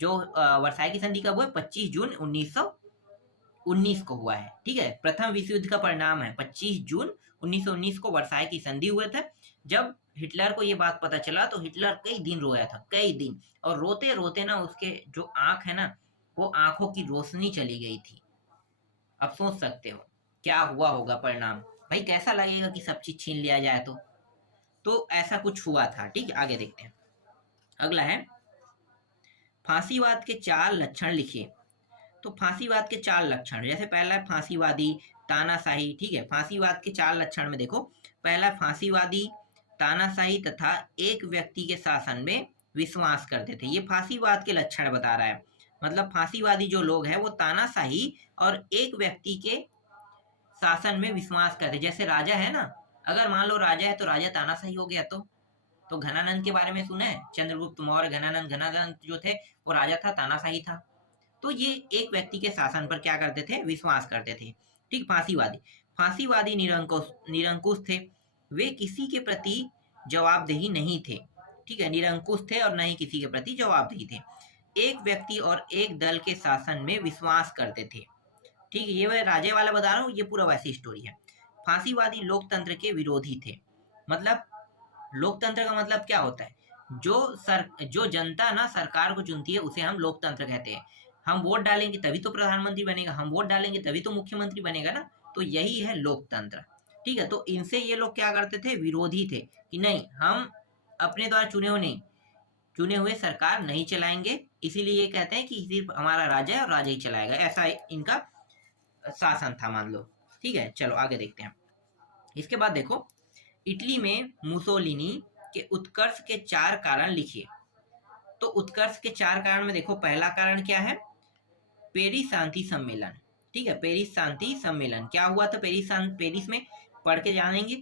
जो वर्साई की संधि कब हुआ, 25 जून 1919 को हुआ है। ठीक है, प्रथम विश्व युद्ध का परिणाम है, 25 जून 1919 को वर्साई की संधि हुए थे। जब हिटलर को ये बात पता चला तो हिटलर कई दिन रोया था, कई दिन, और रोते रोते ना उसके जो आंख है ना, वो आंखों की रोशनी चली गई थी। अब सोच सकते हो क्या हुआ होगा परिणाम, भाई कैसा लगेगा कि सब चीज छीन लिया जाए। तो ऐसा कुछ हुआ था। ठीक है, आगे देखते हैं। अगला है फांसीवाद के 4 लक्षण लिखिए। तो फांसीवाद के 4 लक्षण, जैसे पहला है फांसीवादी तानाशाही। ठीक है, फांसीवाद के 4 लक्षण में देखो, पहला फांसीवादी तानाशाही तथा एक व्यक्ति के शासन में विश्वास करते थे। ये फांसीवाद के लक्षण बता रहा है। मतलब फांसीवादी जो लोग हैं वो तानाशाही और एक व्यक्ति के शासन में विश्वास करते, जैसे राजा है ना, अगर मान लो राजा है तो राजा तानाशाही हो गया। तो घनानंद के बारे में सुना है, चंद्रगुप्त मौर्य, घनानंद जो थे वो राजा था, तानाशाही था। तो ये एक व्यक्ति के शासन पर क्या करते थे, विश्वास करते थे। ठीक, फांसीवादी। फांसीवादी निरंकुश थे, वे किसी के प्रति जवाबदेही नहीं थे। ठीक है, निरंकुश थे और न ही किसी के प्रति जवाबदेही थे। एक व्यक्ति और एक दल के शासन में विश्वास करते थे। ठीक है, ये मैं राजे वाला बता रहा हूँ, ये पूरा वैसी स्टोरी है। फांसीवादी लोकतंत्र के विरोधी थे। मतलब लोकतंत्र का मतलब क्या होता है? जो जनता ना सरकार को चुनती है उसे हम लोकतंत्र कहते हैं। हम वोट डालेंगे तभी तो प्रधानमंत्री बनेगा, हम वोट डालेंगे तभी तो मुख्यमंत्री बनेगा ना, तो यही है लोकतंत्र। ठीक है, तो इनसे ये लोग क्या करते थे? विरोधी थे कि नहीं, हम अपने द्वारा चुने हुए सरकार नहीं चलाएंगे, इसीलिए ये कहते हैं कि सिर्फ हमारा राजा है और राजा ही चलाएगा, ऐसा इनका शासन था, मान लो। ठीक है, चलो आगे देखते हैं। इसके बाद देखो, इटली में मुसोलिनी के उत्कर्ष के 4 कारण लिखिए। तो उत्कर्ष के 4 कारण में देखो, पहला कारण क्या है? पेरिस शांति सम्मेलन। ठीक है, पेरिस शांति सम्मेलन क्या हुआ था? पेरिस में पढ़ के जानेंगे।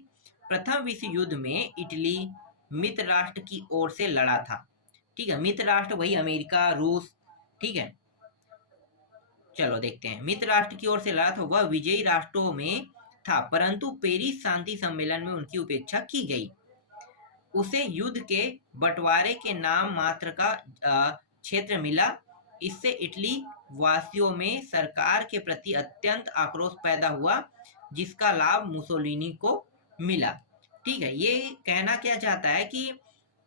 प्रथम विश्व युद्ध में इटली मित्र राष्ट्र की ओर से लड़ा था। ठीक है, मित्र राष्ट्र वही अमेरिका, रूस। ठीक है, चलो देखते हैं। मित्र राष्ट्र की ओर से लड़ा था, वह विजयी राष्ट्रों में था, परंतु पेरिस शांति सम्मेलन में उनकी उपेक्षा की गई। उसे युद्ध के बंटवारे के नाम मात्र का क्षेत्र मिला। इससे इटली वासियों में सरकार के प्रति अत्यंत आक्रोश पैदा हुआ, जिसका लाभ मुसोलिनी को मिला। ठीक है, ये कहना क्या चाहता है कि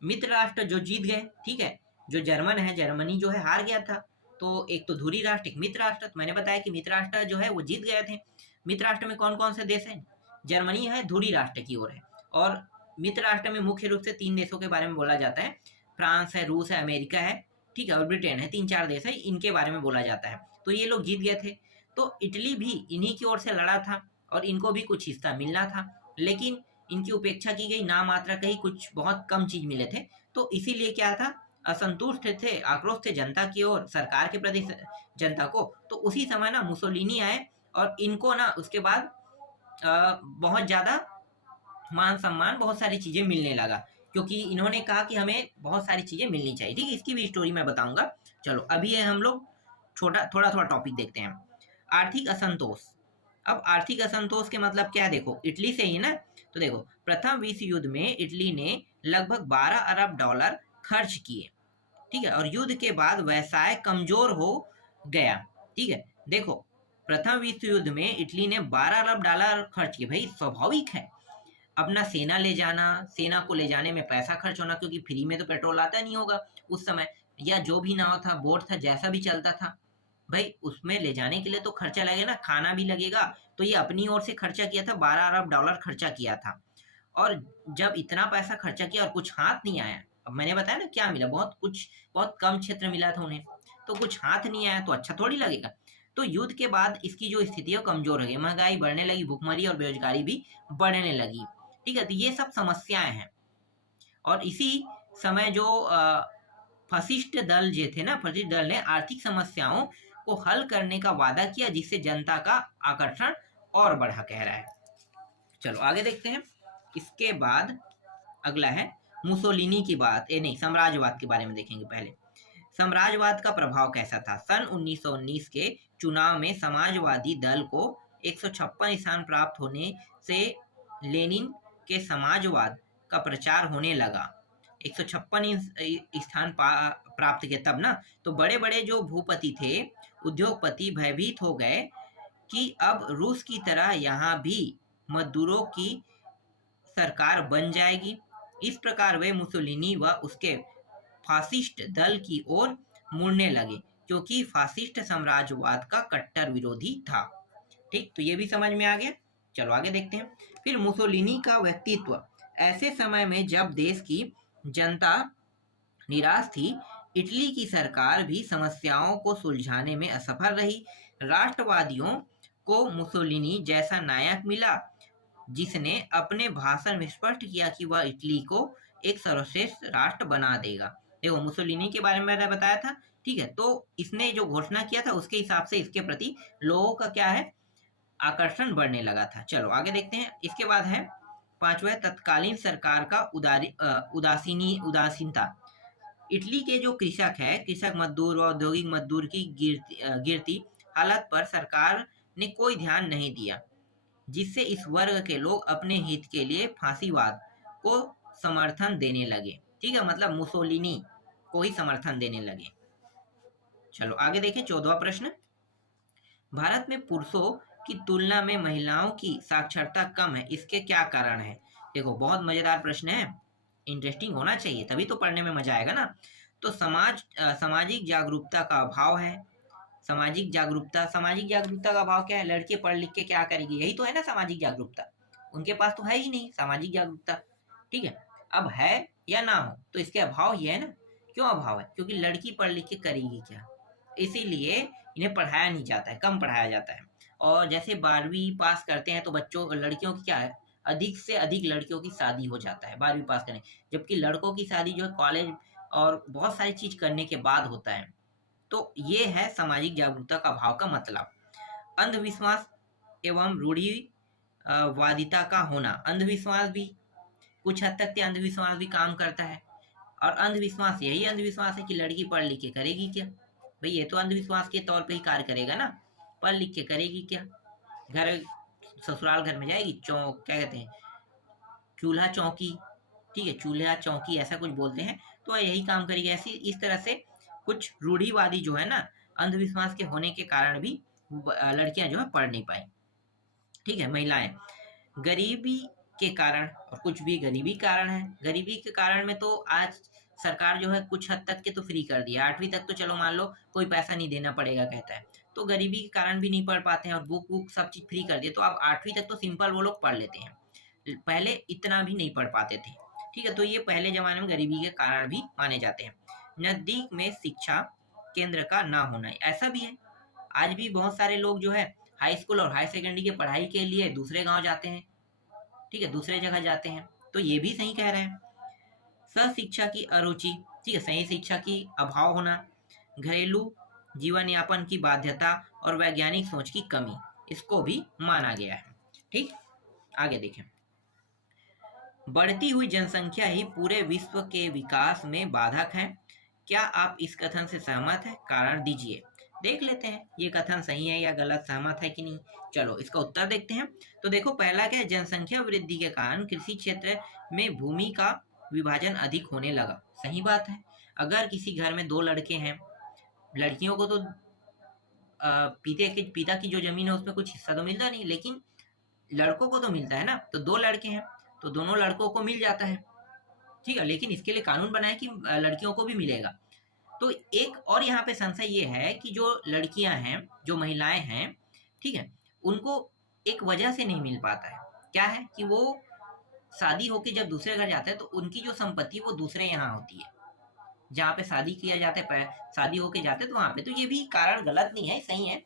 मित्र राष्ट्र जो जीत गए, ठीक है, जो जर्मन है, जर्मनी जो है हार गया था, तो एक तो धुरी राष्ट्र, एक मित्र राष्ट्र। तो मैंने बताया कि मित्र राष्ट्र जो है वो जीत गए थे। मित्र राष्ट्र में कौन कौन से देश हैं? जर्मनी है, धुरी राष्ट्र की ओर है। और मित्र राष्ट्र में मुख्य रूप से 3 देशों के बारे में बोला जाता है, फ्रांस है, रूस है, अमेरिका है, ठीक है, और ब्रिटेन है। 3-4 देश है, इनके बारे में बोला जाता है। तो ये लोग जीत गए थे, तो इटली भी इन्हीं की ओर से लड़ा था और इनको भी कुछ हिस्सा मिलना था, लेकिन इनकी उपेक्षा की गई, नाम मात्रा कही, कुछ बहुत कम चीज मिले थे। तो इसीलिए क्या था? असंतुष्ट थे, आक्रोश थे जनता की ओर, सरकार के प्रति जनता को। तो उसी समय ना मुसोलिनी आए और इनको ना उसके बाद बहुत ज्यादा मान सम्मान, बहुत सारी चीजें मिलने लगा, क्योंकि इन्होंने कहा कि हमें बहुत सारी चीजें मिलनी चाहिए। ठीक है, इसकी भी स्टोरी मैं बताऊंगा। चलो अभी हम लोग थोड़ा टॉपिक देखते हैं। आर्थिक असंतोष। अब आर्थिक असंतोष के मतलब क्या है? देखो, इटली से ही ना, तो देखो, प्रथम विश्व युद्ध में इटली ने लगभग 12 अरब डॉलर खर्च किए। ठीक है, और युद्ध के बाद व्यवसाय कमजोर हो गया। ठीक है, देखो, प्रथम विश्व युद्ध में इटली ने 12 अरब डॉलर खर्च किए। भाई स्वाभाविक है, अपना सेना ले जाना, सेना को ले जाने में पैसा खर्च होना, क्योंकि फ्री में तो पेट्रोल आता नहीं होगा उस समय, या जो भी नाव था, बोट था, जैसा भी चलता था, भाई उसमें ले जाने के लिए तो खर्चा लगेगा ना, खाना भी लगेगा। तो ये अपनी ओर से खर्चा किया था, 12 अरब डॉलर खर्चा किया था। और जब इतना पैसा खर्चा किया और कुछ हाथ नहीं आया, अब मैंने बताया ना क्या मिला, बहुत कम क्षेत्र मिला था उन्हें, तो कुछ हाथ नहीं आया तो अच्छा थोड़ी लगेगा। तो युद्ध के बाद इसकी जो स्थिति है कमजोर हो गई, महंगाई बढ़ने लगी, भुखमरी और बेरोजगारी भी बढ़ने लगी। ठीक है, तो ये सब समस्याएं हैं। और इसी समय जो फसिस्ट दल जो थे ना, फसिस्ट दल ने आर्थिक समस्याओं को हल करने का वादा किया, जिससे जनता का आकर्षण और बढ़ा, कह रहा है। चलो आगे देखते हैं। इसके बाद अगला है मुसोलिनी की बात, नहीं, साम्राज्यवाद के बारे में देखेंगे। पहले साम्राज्यवाद का प्रभाव कैसा था? सन 1919 के चुनाव में समाजवादी दल को 156 स्थान प्राप्त होने से लेनिन के समाजवाद का प्रचार होने लगा। 156 स्थान प्राप्त किए तब ना, तो बड़े बड़े जो भूपति थे, उद्योगपति भयभीत हो गए कि अब रूस की तरह यहाँ भी मजदूरों की सरकार बन जाएगी। इस प्रकार वे मुसोलिनी व उसके फासिस्ट दल की ओर मुड़ने लगे, क्योंकि फासिस्ट साम्राज्यवाद का कट्टर विरोधी था। ठीक, तो ये भी समझ में आ गया। चलो आगे देखते हैं। फिर मुसोलिनी का व्यक्तित्व। ऐसे समय में जब देश की जनता निराश थी, इटली की सरकार भी समस्याओं को सुलझाने में असफल रही। राष्ट्रवादियों को मुसोलिनी जैसा नायक मिला, जिसने अपने भाषण में स्पष्ट किया कि वह इटली को एक सर्वश्रेष्ठ राष्ट्र बना देगा। देखो, मुसोलिनी के बारे में मैंने बताया था, ठीक है, तो इसने जो घोषणा किया था उसके हिसाब से इसके प्रति लोगों का क्या है, आकर्षण बढ़ने लगा था। चलो आगे देखते हैं। इसके बाद है 5वां, तत्कालीन सरकार का उदासीनता। इटली के जो कृषक मजदूर व औद्योगिक मजदूर की गिरती हालत पर सरकार ने कोई ध्यान नहीं दिया। जिससे इस वर्ग के लोग अपने हित के लिए फांसीवाद को समर्थन देने लगे। ठीक है, मतलब मुसोलिनी को ही समर्थन देने लगे। चलो आगे देखें 14वां प्रश्न। भारत में पुरुषों की तुलना में महिलाओं की साक्षरता कम है, इसके क्या कारण है? देखो बहुत मजेदार प्रश्न है, इंटरेस्टिंग होना चाहिए तभी तो पढ़ने में मजा आएगा ना। तो सामाजिक जागरूकता का अभाव है। सामाजिक जागरूकता का अभाव क्या है? लड़के पढ़ लिख के क्या करेगी, यही तो है ना सामाजिक जागरूकता। उनके पास तो है ही नहीं सामाजिक जागरूकता। ठीक है, अब है या ना हो तो इसके अभाव ही है ना। क्यों अभाव है? क्योंकि लड़की पढ़ लिख के करेगी क्या, इसीलिए इन्हें पढ़ाया नहीं जाता है, कम पढ़ाया जाता है। और जैसे 12वीं पास करते हैं तो बच्चों लड़कियों की क्या है, अधिक से अधिक लड़कियों की शादी हो जाता है 12वीं पास करने, जबकि लड़कों की शादी जो है कॉलेज और बहुत सारी चीज करने के बाद होता है। तो ये है सामाजिक जागरूकता का अभाव का मतलब। अंधविश्वास एवं रूढ़िवादिता का होना, अंधविश्वास भी कुछ हद तक अंधविश्वास भी काम करता है। और अंधविश्वास यही अंधविश्वास है कि लड़की पढ़ लिख के करेगी क्या, भाई ये तो अंधविश्वास के तौर पे ही कार्य करेगा ना, पढ़ लिख के करेगी क्या, घर ससुराल घर में जाएगी, चौक क्या कहते हैं, चूल्हा चौकी, ठीक है चूल्हा चौकी ऐसा कुछ बोलते हैं, तो यही काम करेगी। ऐसी इस तरह से कुछ रूढ़िवादी जो है ना, अंधविश्वास के होने के कारण भी लड़कियां जो है पढ़ नहीं पाई। ठीक है, महिलाएं गरीबी के कारण, और कुछ भी गरीबी कारण है, गरीबी के कारण में तो आज सरकार जो है कुछ हद तक के तो फ्री कर दिया, 8वीं तक तो चलो मान लो कोई पैसा नहीं देना पड़ेगा कहता है, तो गरीबी के कारण भी नहीं पढ़ पाते हैं, और बुक बुक सब चीज फ्री कर दिया, तो अब 8वीं तक तो सिंपल वो लोग पढ़ लेते हैं, पहले इतना भी नहीं पढ़ पाते थे। ठीक है, तो ये पहले जमाने में गरीबी के कारण भी माने जाते हैं। नजदीक में शिक्षा केंद्र का ना होना, ऐसा भी है, आज भी बहुत सारे लोग जो है हाई स्कूल और हाई सेकेंडरी की पढ़ाई के लिए दूसरे गांव जाते हैं, ठीक है दूसरे जगह जाते हैं, तो ये भी सही कह रहे हैं। शिक्षा की अरुचि, ठीक है सही शिक्षा की अभाव होना, घरेलू जीवन यापन की बाध्यता और वैज्ञानिक सोच की कमी, इसको भी माना गया है। ठीक, आगे देखें। बढ़ती हुई जनसंख्या ही पूरे विश्व के विकास में बाधक है, क्या आप इस कथन से सहमत है? कारण दीजिए। देख लेते हैं ये कथन सही है या गलत, सहमत है कि नहीं। चलो इसका उत्तर देखते हैं। तो देखो पहला क्या है, जनसंख्या वृद्धि के कारण कृषि क्षेत्र में भूमि का विभाजन अधिक होने लगा। सही बात है, अगर किसी घर में 2 लड़के हैं, लड़कियों को तो पिता की जो जमीन है उसमें कुछ हिस्सा तो मिलता नहीं, लेकिन लड़कों को तो मिलता है ना, तो 2 लड़के हैं तो दोनों लड़कों को मिल जाता है। ठीक है, लेकिन इसके लिए कानून बनाए कि लड़कियों को भी मिलेगा। तो एक और यहाँ पे संशय ये है कि जो लड़कियां हैं, जो महिलाएं हैं, ठीक है, उनको एक वजह से नहीं मिल पाता है। क्या है कि वो शादी होके जब दूसरे घर जाते हैं तो उनकी जो संपत्ति वो दूसरे यहाँ होती है, जहाँ पे शादी किया जाता है, शादी होके जाते हैं तो वहां पे, तो ये भी कारण गलत नहीं है, सही है।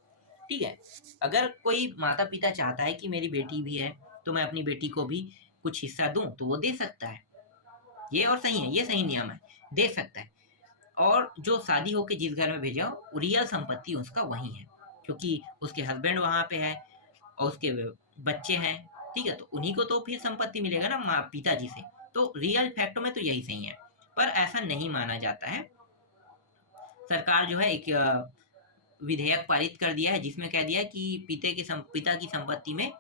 ठीक है, अगर कोई माता पिता चाहता है कि मेरी बेटी भी है तो मैं अपनी बेटी को भी कुछ हिस्सा दूं तो वो दे सकता है, ये और सही है, ये सही नियम है, दे सकता है। और जो शादी होके जिस घर में भेजा रियल संपत्ति उसका वही है, क्योंकि उसके हस्बैंड वहां पे है और उसके बच्चे हैं, ठीक है, तो उन्हीं को तो फिर संपत्ति मिलेगा ना माँ पिताजी से। तो रियल फैक्टो में तो यही सही है, पर ऐसा नहीं माना जाता है। सरकार जो है एक विधेयक पारित कर दिया है जिसमें कह दिया कि पिता की संपत्ति में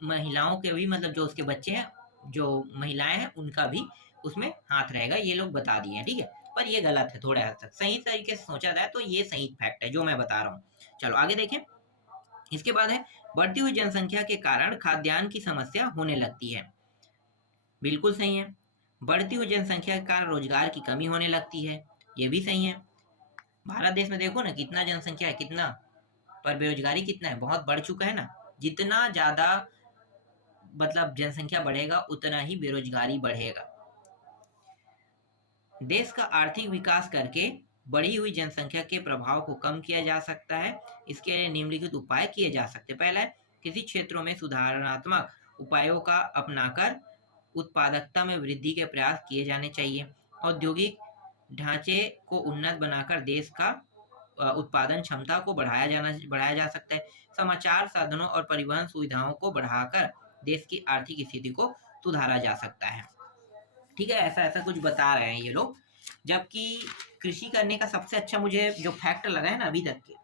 महिलाओं के भी, मतलब जो उसके बच्चे हैं, जो महिलाएं हैं, उनका भी उसमें हाथ रहेगा, ये लोग बता दिए हैं। ठीक है, पर ये गलत है थोड़ा हद तक, सही तरीके से सोचा जाए तो ये सही फैक्ट है जो मैं बता रहा हूँ। चलो आगे देखें। इसके बाद है बढ़ती हुई जनसंख्या के कारण खाद्यान्न की समस्या होने लगती है। बिल्कुल सही है, बढ़ती हुई जनसंख्या के कारण रोजगार की कमी होने लगती है, ये भी सही है। भारत देश में देखो ना कितना जनसंख्या है, कितना, पर बेरोजगारी कितना है, बहुत बढ़ चुका है ना। जितना ज्यादा मतलब जनसंख्या बढ़ेगा उतना ही बेरोजगारी बढ़ेगा। देश का आर्थिक विकास करके बढ़ी हुई जनसंख्या के प्रभाव को कम किया जा सकता है, इसके लिए निम्नलिखित उपाय किए जा सकते हैं। पहला है, किसी क्षेत्रों में सुधारात्मक उपायों का अपनाकर उत्पादकता में वृद्धि के प्रयास किए जाने चाहिए। औद्योगिक ढांचे को उन्नत बनाकर देश का उत्पादन क्षमता को बढ़ाया जा सकता है। समाचार साधनों और परिवहन सुविधाओं को बढ़ाकर देश की आर्थिक स्थिति को सुधारा जा सकता है। ठीक है, ऐसा ऐसा कुछ बता रहे हैं ये लोग। जबकि कृषि करने का सबसे अच्छा मुझे जो फैक्ट लगा है ना अभी तक के,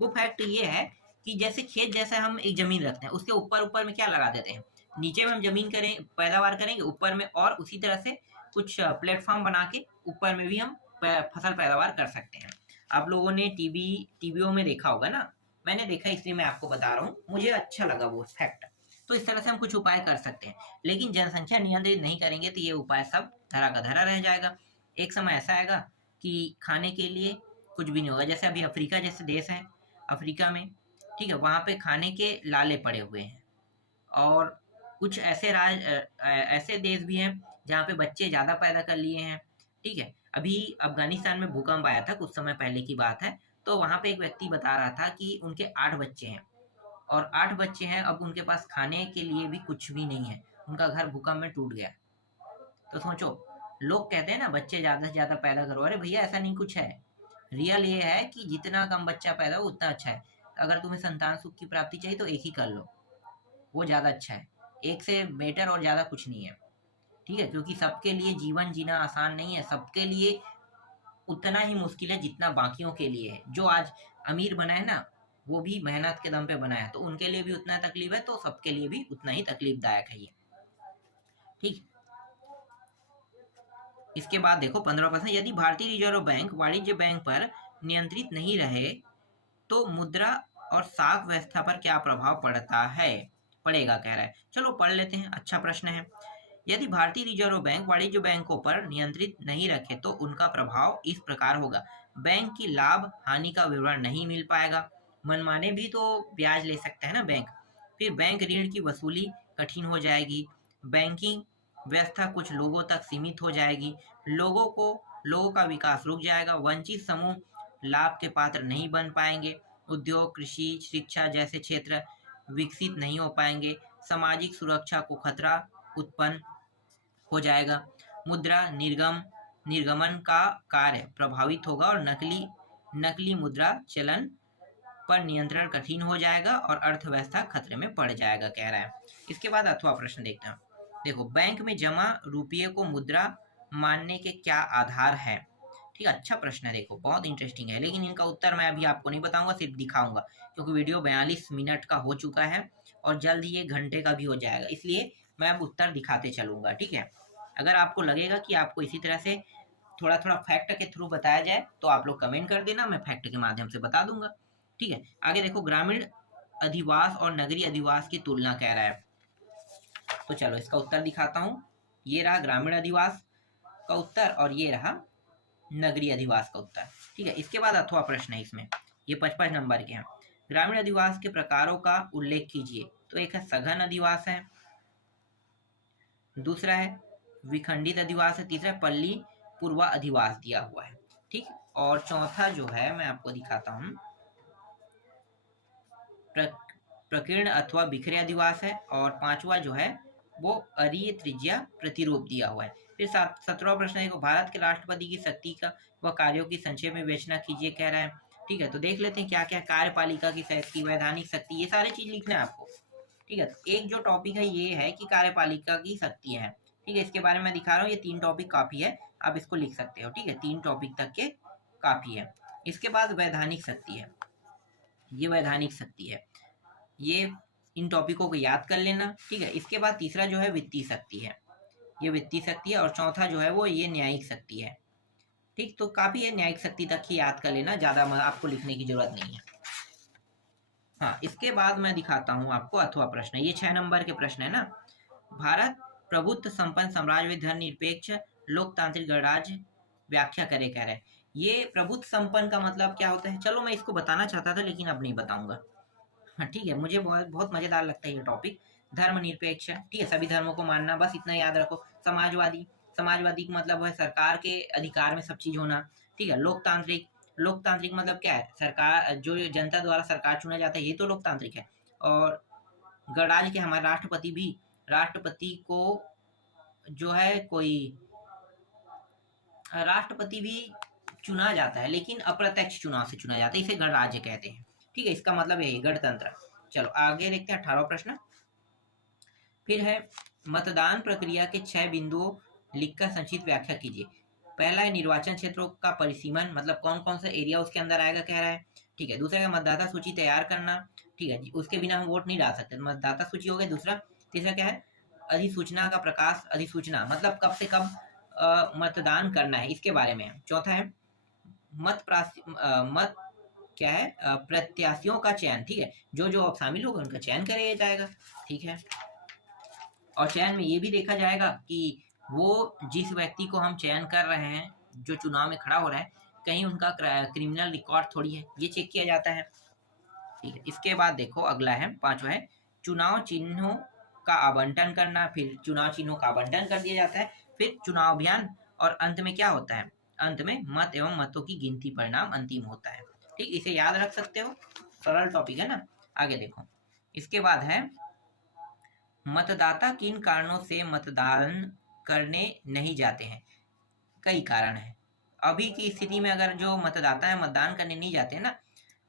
वो फैक्ट ये है कि जैसे खेत जैसा हम एक जमीन रखते हैं, उसके ऊपर ऊपर में क्या लगा देते हैं, नीचे में हम जमीन करें पैदावार करेंगे ऊपर में, और उसी तरह से कुछ प्लेटफॉर्म बना के ऊपर में भी हम फसल पैदावार कर सकते हैं। आप लोगों ने टीवीओ में देखा होगा ना, मैंने देखा इसलिए मैं आपको बता रहा हूँ, मुझे अच्छा लगा वो फैक्ट। तो इस तरह से हम कुछ उपाय कर सकते हैं, लेकिन जनसंख्या नियंत्रित नहीं करेंगे तो ये उपाय सब धरा का धरा रह जाएगा। एक समय ऐसा आएगा कि खाने के लिए कुछ भी नहीं होगा। जैसे अभी अफ्रीका जैसे देश है, अफ्रीका में, ठीक है, वहाँ पे खाने के लाले पड़े हुए हैं, और कुछ ऐसे देश भी हैं जहाँ पे बच्चे ज़्यादा पैदा कर लिए हैं, ठीक है। अभी अफगानिस्तान में भूकंप आया था कुछ समय पहले की बात है, तो वहाँ पे एक व्यक्ति बता रहा था कि उनके 8 बच्चे हैं, और 8 बच्चे हैं, अब उनके पास खाने के लिए भी कुछ भी नहीं है, उनका घर भूकंप में टूट गया। तो सोचो, लोग कहते हैं ना बच्चे ज़्यादा से ज़्यादा पैदा करो, अरे भैया ऐसा नहीं कुछ है। रियल ये है कि जितना कम बच्चा पैदा हो उतना अच्छा है। अगर तुम्हें संतान सुख की प्राप्ति चाहिए तो एक ही कर लो, वो ज़्यादा अच्छा है, एक से बेटर और ज़्यादा कुछ नहीं है, ठीक है। क्योंकि सबके लिए जीवन जीना आसान नहीं है, सबके लिए उतना ही मुश्किल है जितना बाकियों के लिए है। जो आज अमीर बना है ना, वो भी मेहनत के दम पे बना है, तो उनके लिए भी उतना तकलीफ है, तो सबके लिए भी उतना ही तकलीफदायक है ये, ठीक। इसके बाद देखो 15%, यदि भारतीय रिजर्व बैंक वाणिज्य बैंक पर नियंत्रित नहीं रहे तो मुद्रा और साख व्यवस्था पर क्या प्रभाव पड़ता है, पड़ेगा कह रहा है। चलो पढ़ लेते हैं, अच्छा प्रश्न है। यदि भारतीय रिजर्व बैंक वाणिज्य बैंकों पर नियंत्रित नहीं रखे तो उनका प्रभाव इस प्रकार होगा। बैंक की लाभ हानि का विवरण नहीं मिल पाएगा, मनमाने भी तो ब्याज ले सकता है ना बैंक। फिर बैंक ऋण की वसूली कठिन हो जाएगी, बैंकिंग व्यवस्था कुछ लोगों तक सीमित हो जाएगी, लोगों का विकास रुक जाएगा, वंचित समूह लाभ के पात्र नहीं बन पाएंगे, उद्योग कृषि शिक्षा जैसे क्षेत्र विकसित नहीं हो पाएंगे, सामाजिक सुरक्षा को खतरा उत्पन्न हो जाएगा, मुद्रा निर्गमन का कार्य प्रभावित होगा, और नकली मुद्रा चलन पर नियंत्रण कठिन हो जाएगा, और अर्थव्यवस्था खतरे में पड़ जाएगा कह रहा है। इसके बाद अथवा प्रश्न देखते हैं। देखो, बैंक में जमा रुपये को मुद्रा मानने के क्या आधार है, ठीक है, अच्छा प्रश्न है। देखो बहुत इंटरेस्टिंग है, लेकिन इनका उत्तर मैं अभी आपको नहीं बताऊंगा, सिर्फ दिखाऊंगा, क्योंकि वीडियो 42 मिनट का हो चुका है और जल्द ही ये घंटे का भी हो जाएगा, इसलिए मैं अब उत्तर दिखाते चलूंगा, ठीक है। अगर आपको लगेगा कि आपको इसी तरह से थोड़ा थोड़ा फैक्ट के थ्रू बताया जाए तो आप लोग कमेंट कर देना, मैं फैक्ट के माध्यम से बता दूंगा, ठीक है। आगे देखो, ग्रामीण अधिवास और नगरीय अधिवास की तुलना कह रहा है, तो चलो इसका उत्तर दिखाता हूँ। ये रहा ग्रामीण अधिवास का उत्तर, और ये रहा नगरीय अधिवास का उत्तर, ठीक है। इसके बाद अथवा प्रश्न है इसमें, ये 55 नंबर के हैं। ग्रामीण अधिवास के प्रकारों का उल्लेख कीजिए, तो एक है सघन अधिवास है, दूसरा है विखंडित अधिवास है, तीसरा पल्ली पूर्वा अधिवास दिया हुआ है, ठीक। और चौथा जो है मैं आपको दिखाता हूँ, प्रकीर्ण अथवा बिखरे अधिवास है, और पांचवा जो है वो अरीय त्रिज्या प्रतिरूप दिया हुआ है। फिर 17वां प्रश्न है, भारत के राष्ट्रपति की शक्ति का व कार्यों की संक्षेप में विवेचना कीजिए कह रहा है, ठीक है। तो देख लेते हैं क्या क्या, कार्यपालिका की शक्ति, वैधानिक शक्ति, ये सारी चीज लिखना है आपको, ठीक है। एक जो टॉपिक है ये है कि कार्यपालिका की शक्ति है, ठीक है, इसके बारे में दिखा रहा हूँ, ये 3 टॉपिक काफी है, आप इसको लिख सकते हो, ठीक है, 3 टॉपिक तक के काफी है। इसके बाद वैधानिक शक्ति है, ये वैधानिक शक्ति है, ये इन टॉपिकों को याद कर लेना, ठीक है। इसके बाद तीसरा जो है वित्तीय शक्ति है, ये वित्तीय शक्ति है, और चौथा जो है वो ये न्यायिक शक्ति है, ठीक। तो काफी है, न्यायिक शक्ति तक ही याद कर लेना, ज्यादा आपको लिखने की जरूरत नहीं है। हाँ, इसके बाद मैं दिखाता हूँ आपको अथवा प्रश्न, ये 6 नंबर के प्रश्न है ना। भारत प्रभुत्व संपन्न साम्राज्य धर्मनिरपेक्ष लोकतांत्रिक गणराज्य व्याख्या करे कह रहे हैं। ये प्रभुत्व संपन्न का मतलब क्या होता है, चलो मैं इसको बताना चाहता था लेकिन अब नहीं बताऊंगा, हाँ ठीक है। मुझे बहुत मजेदार लगता है ये टॉपिक, धर्मनिरपेक्ष, ठीक है, सभी धर्मों को मानना, बस इतना याद रखो। समाजवादी का मतलब है सरकार के अधिकार में सब चीज होना, ठीक है। लोकतांत्रिक मतलब क्या है, सरकार जो जनता द्वारा सरकार चुना जाता है, ये तो लोकतांत्रिक है। और गणराज्य के हमारे राष्ट्रपति को जो है कोई राष्ट्रपति भी चुना जाता है, लेकिन अप्रत्यक्ष चुनाव से चुना जाता है, इसे गणराज्य कहते हैं, ठीक है। इसका मतलब यही गणतंत्र। चलो आगे देखते हैं 18वां प्रश्न। फिर है मतदान प्रक्रिया के 6 बिंदुओं लिखकर संक्षिप्त व्याख्या कीजिए। पहला है निर्वाचन क्षेत्रों का परिसीमन, मतलब कौन कौन सा एरिया उसके अंदर आएगा कह रहा है। ठीक है। दूसरा है मतदाता सूची तैयार करना, ठीक है जी, उसके बिना हम वोट नहीं डाल सकते, मतदाता सूची हो गया दूसरा। तीसरा क्या है, अधिसूचना का प्रकाश, अधिसूचना मतलब कब से कब मतदान करना है इसके बारे में। चौथा है मत क्या है, प्रत्याशियों का चयन, ठीक है, जो जो अब शामिल होगा उनका चयन किया जाएगा, ठीक है। और चयन में ये भी देखा जाएगा कि वो जिस व्यक्ति को हम चयन कर रहे हैं, जो चुनाव में खड़ा हो रहा है, कहीं उनका क्रिमिनल रिकॉर्ड थोड़ी है, ये चेक किया जाता है, ठीक है। इसके बाद देखो अगला है, पांचवा है चुनाव चिन्हों का आवंटन करना। फिर चुनाव चिन्हों का आवंटन कर दिया जाता है, फिर चुनाव अभियान, और अंत में क्या होता है, अंत में मत एवं मतों की गिनती परिणाम अंतिम होता है, ठीक। इसे याद रख सकते हो, सरल टॉपिक है ना। आगे देखो, इसके बाद है मतदाता किन कारणों से मतदान करने नहीं जाते हैं। कई कारण है। अभी की स्थिति में अगर जो मतदाता है मतदान करने नहीं जाते हैं ना,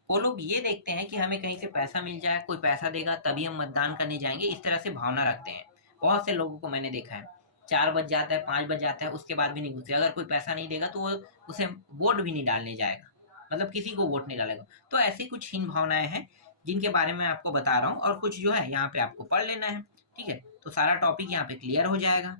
वो लोग ये देखते हैं कि हमें कहीं से पैसा मिल जाए, कोई पैसा देगा तभी हम मतदान करने जाएंगे, इस तरह से भावना रखते हैं। बहुत से लोगों को मैंने देखा है, 4 बज जाता है, 5 बज जाता है, उसके बाद भी नहीं घुसे, अगर कोई पैसा नहीं देगा तो वो उसे वोट भी नहीं डालने जाएगा, मतलब किसी को वोट नहीं डालेगा। तो ऐसी कुछ हीन भावनाएं हैं जिनके बारे में आपको बता रहा हूँ, और कुछ जो है यहाँ पे आपको पढ़ लेना है, ठीक है। तो सारा टॉपिक यहाँ पे क्लियर हो जाएगा।